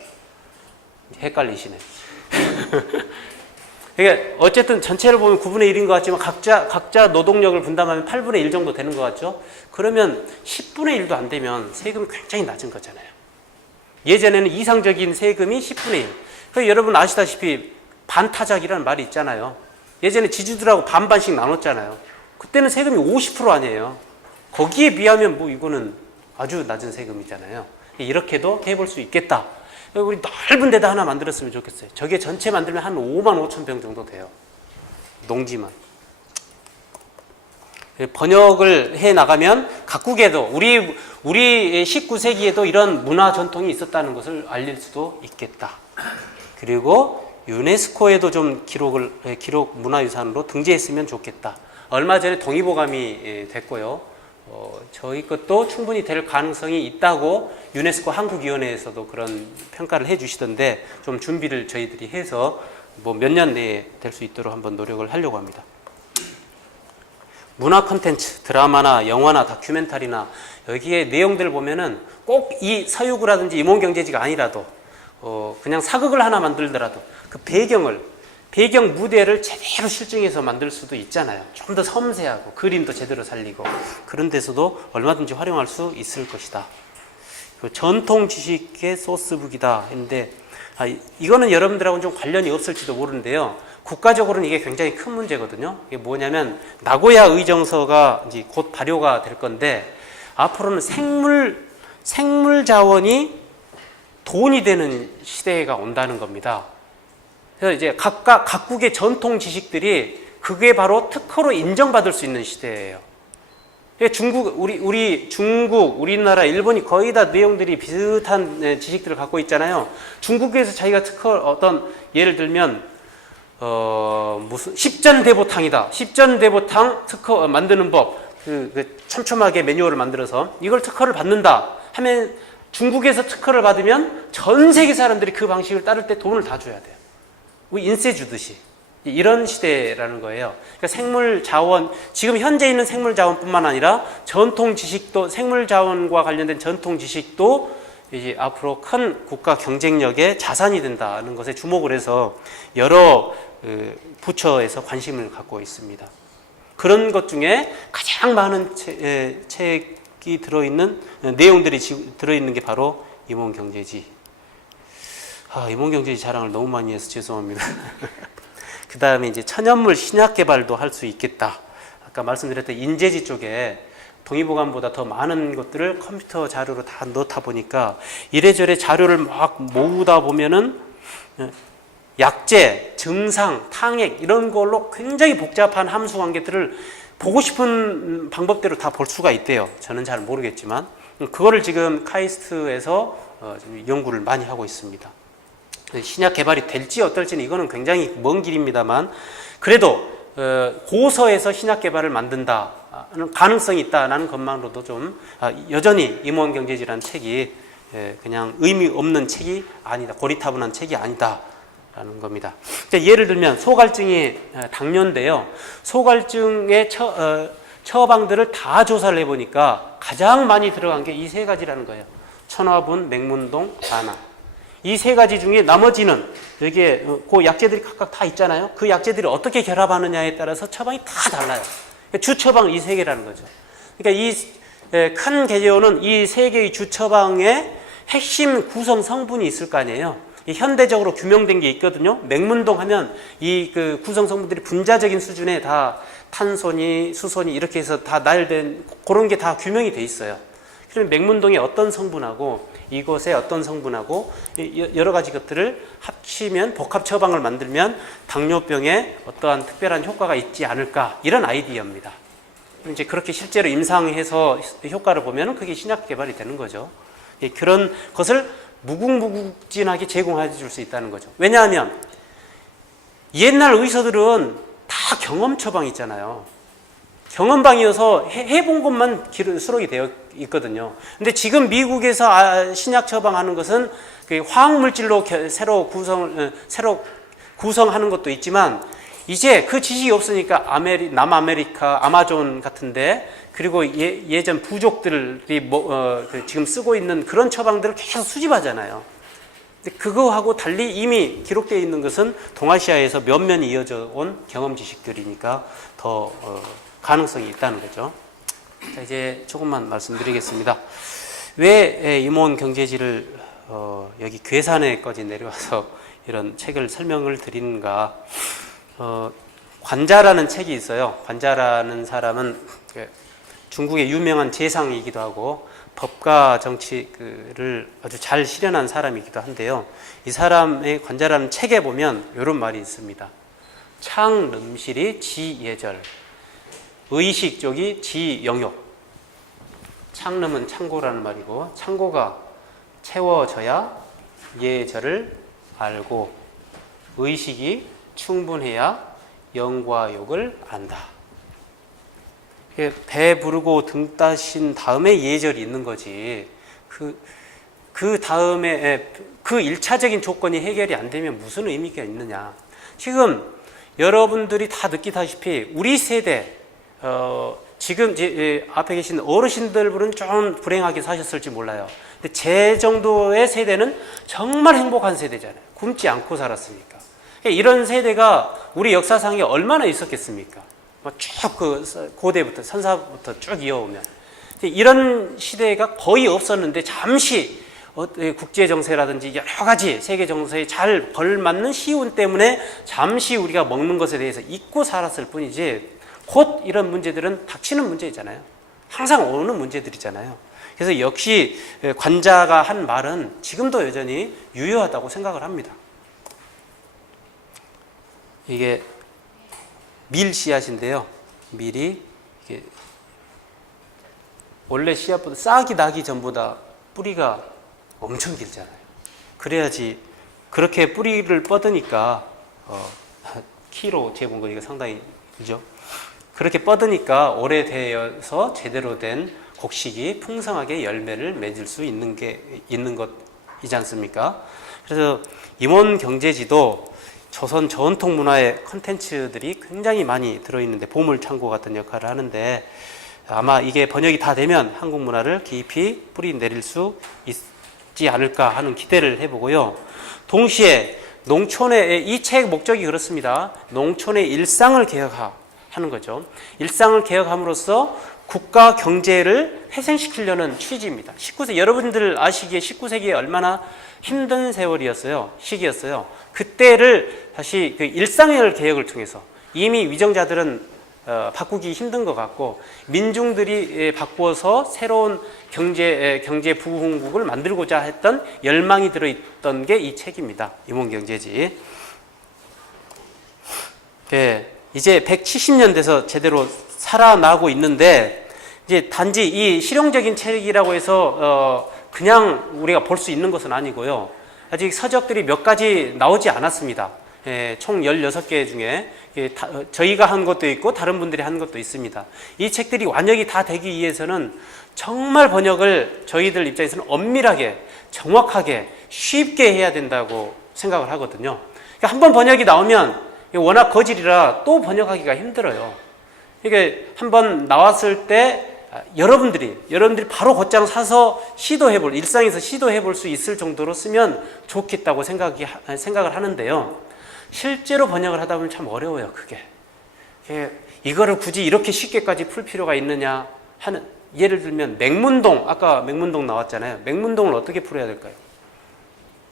헷갈리시네. 그러니까 어쨌든 전체를 보면 9분의 1인 것 같지만 각자 노동력을 분담하면 8분의 1 정도 되는 것 같죠? 그러면 10분의 1도 안 되면 세금이 굉장히 낮은 거잖아요. 예전에는 이상적인 세금이 10분의 1. 그래서 여러분 아시다시피 반타작이라는 말이 있잖아요. 예전에 지주들하고 반반씩 나눴잖아요. 그때는 세금이 50% 아니에요. 거기에 비하면 뭐 이거는 아주 낮은 세금이잖아요. 이렇게도 해볼 수 있겠다. 우리 넓은 데다 하나 만들었으면 좋겠어요. 저게 전체 만들면 한 5만 5천 병 정도 돼요. 농지만. 번역을 해 나가면 각국에도 우리 19세기에도 이런 문화 전통이 있었다는 것을 알릴 수도 있겠다. 그리고 유네스코에도 좀 기록 문화유산으로 등재했으면 좋겠다. 얼마 전에 동의보감이 됐고요. 저희 것도 충분히 될 가능성이 있다고 유네스코 한국위원회에서도 그런 평가를 해주시던데 좀 준비를 저희들이 해서 뭐 몇 년 내에 될 수 있도록 한번 노력을 하려고 합니다. 문화 콘텐츠, 드라마나 영화나 다큐멘터리나 여기에 내용들을 보면은 꼭 이 서유구라든지 임원경제지가 아니라도 그냥 사극을 하나 만들더라도 그 배경 무대를 제대로 실증해서 만들 수도 있잖아요. 좀 더 섬세하고 그림도 제대로 살리고 그런 데서도 얼마든지 활용할 수 있을 것이다. 전통 지식의 소스북이다 했는데 이거는 여러분들하고는 좀 관련이 없을지도 모르는데요. 국가적으로는 이게 굉장히 큰 문제거든요. 이게 뭐냐면 나고야 의정서가 이제 곧 발효가 될 건데 앞으로는 생물 자원이 돈이 되는 시대가 온다는 겁니다. 그래서 이제 각국의 전통 지식들이 그게 바로 특허로 인정받을 수 있는 시대예요. 중국, 우리나라, 일본이 거의 다 내용들이 비슷한 지식들을 갖고 있잖아요. 중국에서 자기가 예를 들면 무슨 십전대보탕이다. 십전대보탕 특허 만드는 법, 촘촘하게 매뉴얼을 만들어서 이걸 특허를 받는다 하면 중국에서 특허를 받으면 전 세계 사람들이 그 방식을 따를 때 돈을 다 줘야 돼요. 우리 인세 주듯이. 이런 시대라는 거예요. 그러니까 생물 자원, 지금 현재 있는 생물 자원뿐만 아니라 전통 지식도, 생물 자원과 관련된 전통 지식도 이제 앞으로 큰 국가 경쟁력의 자산이 된다는 것에 주목을 해서 여러 부처에서 관심을 갖고 있습니다. 그런 것 중에 가장 많은 책이 들어있는, 내용들이 들어있는 게 바로 임원경제지. 임원경제지 자랑을 너무 많이 해서 죄송합니다. 그 다음에 이제 천연물 신약 개발도 할 수 있겠다. 아까 말씀드렸던 인재지 쪽에 동의보감보다 더 많은 것들을 컴퓨터 자료로 다 넣다 보니까 이래저래 자료를 막 모으다 보면은 약재, 증상, 탕액 이런 걸로 굉장히 복잡한 함수 관계들을 보고 싶은 방법대로 다 볼 수가 있대요. 저는 잘 모르겠지만 그거를 지금 카이스트에서 연구를 많이 하고 있습니다. 신약 개발이 될지 어떨지는 이거는 굉장히 먼 길입니다만 그래도 고서에서 신약 개발을 만든다는 가능성이 있다는 것만으로도 좀 여전히 임원 경제지라는 책이 그냥 의미 없는 책이 아니다, 고리타분한 책이 아니다라는 겁니다. 예를 들면 소갈증이 당뇨인데요. 소갈증의 처방들을 다 조사를 해보니까 가장 많이 들어간 게 이 세 가지라는 거예요. 천화분, 맥문동, 다나. 이 세 가지 중에 나머지는 여기에 그 약재들이 각각 다 있잖아요. 그 약재들이 어떻게 결합하느냐에 따라서 처방이 다 달라요. 주 처방은 이 세 개라는 거죠. 그러니까 이 큰 개요는 이 세 개의 주 처방에 핵심 구성 성분이 있을 거 아니에요. 현대적으로 규명된 게 있거든요. 맥문동 하면 이 그 구성 성분들이 분자적인 수준에 다 탄소니 수소니 이렇게 해서 다 나열된 그런 게 다 규명이 돼 있어요. 그러면 맥문동의 어떤 성분하고 이곳의 어떤 성분하고 여러 가지 것들을 합치면 복합 처방을 만들면 당뇨병에 어떠한 특별한 효과가 있지 않을까 이런 아이디어입니다. 이제 그렇게 실제로 임상해서 효과를 보면 그게 신약 개발이 되는 거죠. 그런 것을 무궁무진하게 제공해 줄 수 있다는 거죠. 왜냐하면 옛날 의사들은 다 경험 처방 있잖아요. 경험방이어서 해본 것만 수록이 되어 있거든요. 근데 지금 미국에서 신약 처방하는 것은 화학물질로 새로 구성하는 것도 있지만 이제 그 지식이 없으니까 남아메리카 아마존 같은데 그리고 예전 부족들이 지금 쓰고 있는 그런 처방들을 계속 수집하잖아요. 근데 그거하고 달리 이미 기록되어 있는 것은 동아시아에서 면면이 이어져 온 경험 지식들이니까 더 가능성이 있다는 거죠. 자, 이제 조금만 말씀드리겠습니다. 왜 임원 경제지를 여기 괴산에까지 내려와서 이런 책을 설명을 드리는가? 관자라는 책이 있어요. 관자라는 사람은 중국의 유명한 재상이기도 하고 법과 정치를 아주 잘 실현한 사람이기도 한데요. 이 사람의 관자라는 책에 보면 이런 말이 있습니다. 창름실이 지예절, 의식 쪽이 지영욕. 창름은 창고라는 말이고 창고가 채워져야 예절을 알고 의식이 충분해야 영과 욕을 안다. 배 부르고 등 따신 다음에 예절이 있는 거지. 그 다음에 그 1차적인 조건이 해결이 안 되면 무슨 의미가 있느냐. 지금 여러분들이 다 느끼다시피 우리 세대 지금 앞에 계신 어르신들은 좀 불행하게 사셨을지 몰라요. 근데 제 정도의 세대는 정말 행복한 세대잖아요. 굶지 않고 살았으니까. 이런 세대가 우리 역사상에 얼마나 있었겠습니까? 쭉 고대부터 선사부터 쭉 이어오면 이런 시대가 거의 없었는데 잠시 국제 정세라든지 여러 가지 세계 정세에 잘 걸맞는 시운 때문에 잠시 우리가 먹는 것에 대해서 잊고 살았을 뿐이지 곧 이런 문제들은 닥치는 문제잖아요. 항상 오는 문제들이잖아요. 그래서 역시 관자가 한 말은 지금도 여전히 유효하다고 생각을 합니다. 이게 밀 씨앗인데요. 밀이 이게 원래 씨앗보다 싹이 나기 전보다 뿌리가 엄청 길잖아요. 그래야지 그렇게 뿌리를 뻗으니까 키로 재본 거니까 상당히 그죠? 그렇게 뻗으니까 오래되어서 제대로 된 곡식이 풍성하게 열매를 맺을 수 있는 것이지 않습니까? 그래서 임원 경제지도 조선 전통 문화의 컨텐츠들이 굉장히 많이 들어있는데 보물창고 같은 역할을 하는데 아마 이게 번역이 다 되면 한국 문화를 깊이 뿌리 내릴 수 있지 않을까 하는 기대를 해보고요. 동시에 농촌의 이 책 목적이 그렇습니다. 농촌의 일상을 개혁하는 거죠. 일상을 개혁함으로써 국가 경제를 회생시키려는 취지입니다. 19세 여러분들 아시기에 19세기에 얼마나 힘든 세월이었어요. 시기였어요. 그때를 다시 그 일상의 개혁을 통해서 이미 위정자들은 바꾸기 힘든 것 같고 민중들이 바꾸어서 새로운 경제 부흥국을 만들고자 했던 열망이 들어있던 게 이 책입니다. 이몬경제지. 예, 이제 170년 돼서 제대로 살아나고 있는데 이제 단지 이 실용적인 책이라고 해서 그냥 우리가 볼 수 있는 것은 아니고요. 아직 서적들이 몇 가지 나오지 않았습니다. 예, 총 16개 중에 저희가 한 것도 있고 다른 분들이 한 것도 있습니다. 이 책들이 완역이 다 되기 위해서는 정말 번역을 저희들 입장에서는 엄밀하게 정확하게 쉽게 해야 된다고 생각을 하거든요. 그러니까 한번 번역이 나오면 워낙 거질이라 또 번역하기가 힘들어요. 이게 한번 나왔을 때 여러분들이 바로 곧장 사서 일상에서 시도해 볼 수 있을 정도로 쓰면 좋겠다고 생각을 하는데요. 실제로 번역을 하다 보면 참 어려워요, 그게. 이거를 굳이 이렇게 쉽게까지 풀 필요가 있느냐 하는, 예를 들면 맹문동, 아까 맹문동 나왔잖아요. 맹문동을 어떻게 풀어야 될까요?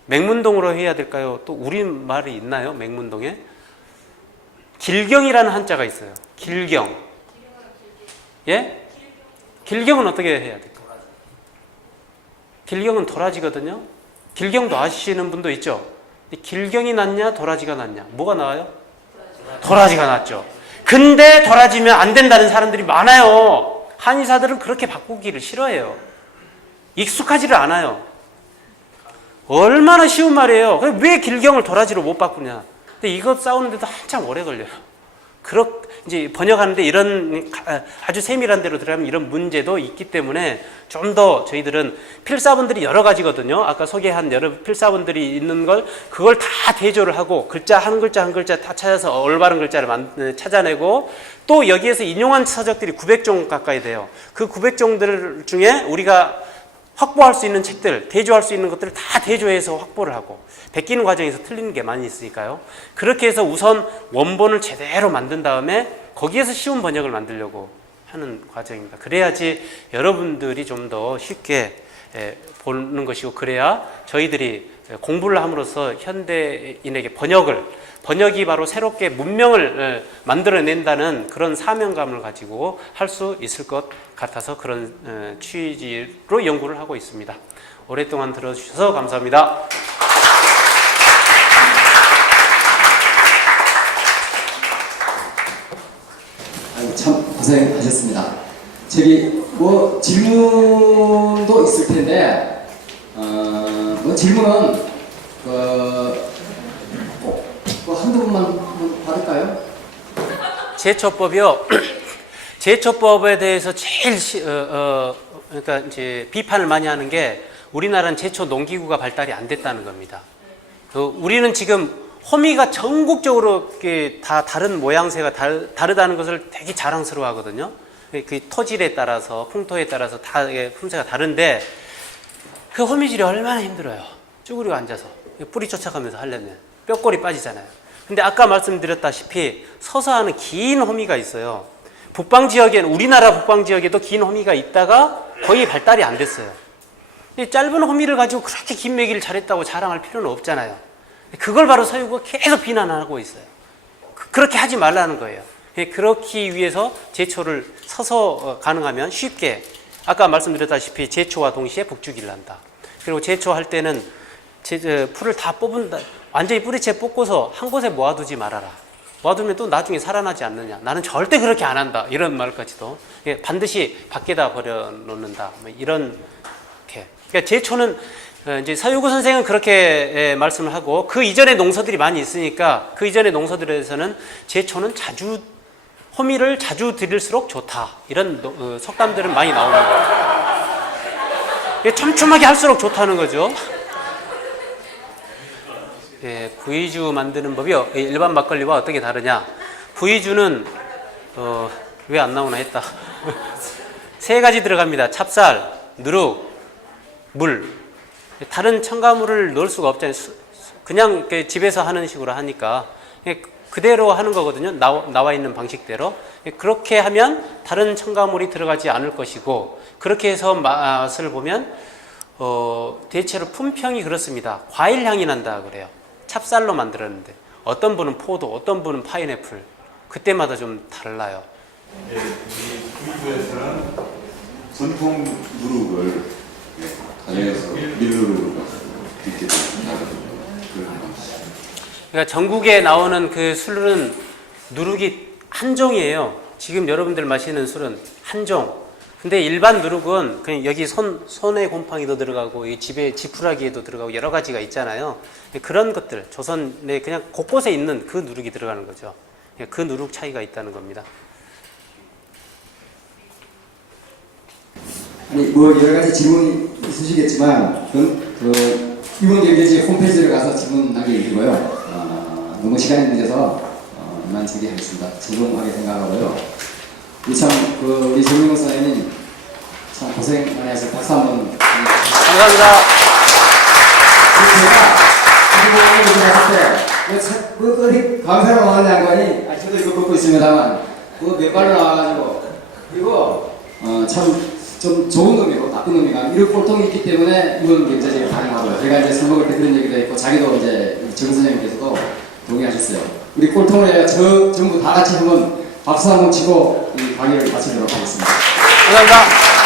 맹문동으로 해야 될까요? 또 우리말이 있나요? 맹문동에? 길경이라는 한자가 있어요. 길경. 예? 길경은 어떻게 해야 될까요? 길경은 도라지거든요. 길경도 아시는 분도 있죠. 길경이 낫냐 도라지가 낫냐? 뭐가 나와요? 도라지가 낫죠. 근데 도라지면 안 된다는 사람들이 많아요. 한의사들은 그렇게 바꾸기를 싫어해요. 익숙하지를 않아요. 얼마나 쉬운 말이에요. 왜 길경을 도라지로 못 바꾸냐? 근데 이거 싸우는데도 한참 오래 걸려요. 이제 번역하는데 이런 아주 세밀한 데로 들어가면 이런 문제도 있기 때문에 좀 더 저희들은 필사본들이 여러 가지거든요. 아까 소개한 여러 필사본들이 있는 그걸 다 대조를 하고 글자 한 글자 한 글자 다 찾아서 올바른 글자를 찾아내고 또 여기에서 인용한 서적들이 900종 가까이 돼요. 그 900종들 중에 우리가 확보할 수 있는 책들, 대조할 수 있는 것들을 다 대조해서 확보를 하고 베끼는 과정에서 틀리는 게 많이 있으니까요. 그렇게 해서 우선 원본을 제대로 만든 다음에 거기에서 쉬운 번역을 만들려고 하는 과정입니다. 그래야지 여러분들이 좀 더 쉽게 보는 것이고 그래야 저희들이 공부를 함으로써 현대인에게 번역이 바로 새롭게 문명을 만들어낸다는 그런 사명감을 가지고 할 수 있을 것 같아서 그런 취지로 연구를 하고 있습니다. 오랫동안 들어주셔서 감사합니다. 참 고생하셨습니다. 저기 뭐 질문도 있을 텐데 뭐 질문은 한두 분만 한번 받을까요? 제초법이요. 제초법에 대해서 제일 그러니까 이제 비판을 많이 하는 게 우리나라는 제초 농기구가 발달이 안 됐다는 겁니다. 우리는 지금 호미가 전국적으로 다 다른 모양새가 다르다는 것을 되게 자랑스러워하거든요. 그 토질에 따라서 풍토에 따라서 다 품새가 다른데 그 호미질이 얼마나 힘들어요. 쭈그리고 앉아서 뿌리 쫓아가면서 하려면 뼈골이 빠지잖아요. 근데 아까 말씀드렸다시피 서서 하는 긴 호미가 있어요. 우리나라 북방 지역에도 긴 호미가 있다가 거의 발달이 안 됐어요. 짧은 호미를 가지고 그렇게 긴 메기를 잘했다고 자랑할 필요는 없잖아요. 그걸 바로 서유가 계속 비난하고 있어요. 그렇게 하지 말라는 거예요. 그렇기 위해서 제초를 서서 가능하면 쉽게, 아까 말씀드렸다시피 제초와 동시에 북주기를 한다. 그리고 제초할 때는 풀을 다 뽑은다. 완전히 뿌리채 뽑고서 한 곳에 모아두지 말아라. 모아두면 또 나중에 살아나지 않느냐. 나는 절대 그렇게 안 한다. 이런 말까지도. 반드시 밖에다 버려놓는다. 이런. 그러니까 제초는 이제 서유구 선생은 그렇게 말씀을 하고 그 이전에 농서들이 많이 있으니까 그 이전의 농서들에서는 제초는 호미를 자주 들일수록 좋다. 이런 속담들은 많이 나옵니다. 촘촘하게 할수록 좋다는 거죠. 부위주 만드는 법이요. 일반 막걸리와 어떻게 다르냐. 부위주는 왜 안 나오나 했다. 3가지 들어갑니다. 찹쌀, 누룩, 물. 다른 첨가물을 넣을 수가 없잖아요. 그냥 집에서 하는 식으로 하니까 그대로 하는 거거든요. 나와 있는 방식대로. 그렇게 하면 다른 첨가물이 들어가지 않을 것이고, 그렇게 해서 맛을 보면 대체로 품평이 그렇습니다. 과일 향이 난다 그래요. 찹쌀로 만들었는데 어떤 분은 포도, 어떤 분은 파인애플. 그때마다 좀 달라요. 예, 우리 구이부에서는 전통 누룩을 가정에서 밀누룩으로 이렇게 나거든요. 그러니까 전국에 나오는 그 술은 누룩이 한 종이에요. 지금 여러분들 마시는 술은 한 종. 근데 일반 누룩은 그냥 여기 손에 곰팡이도 들어가고 이 집에 지푸라기에도 들어가고 여러 가지가 있잖아요. 그런 것들 조선에 그냥 곳곳에 있는 그 누룩이 들어가는 거죠. 그 누룩 차이가 있다는 겁니다. 아니 뭐 여러 가지 질문이 있으시겠지만 이번 경제지 홈페이지를 가서 질문 남겨주시고요. 너무 시간이 늦어서 이만 소개하겠습니다. 죄송하게 생각하고요. 우리 정명 선생님 참 고생 많이 하셔서 박수 한번. 감사합니다. 제가 어디 강사로 나오는 양반이 저도 이거 걷고 있습니다만 몇 발로 나와가지고 이거 참 좀 좋은 놈이고 나쁜 놈이가 이런 꼴통이 있기 때문에 이번 경제제가 가능하고요. 제가 이제 술 먹을 때 그런 얘기도 했고 자기도 이제 정 선생님께서도 동의하셨어요. 우리 꼴통을 전부 다 같이 한번 박수 한번 치고 이 강의를 마치도록 하겠습니다. 감사합니다.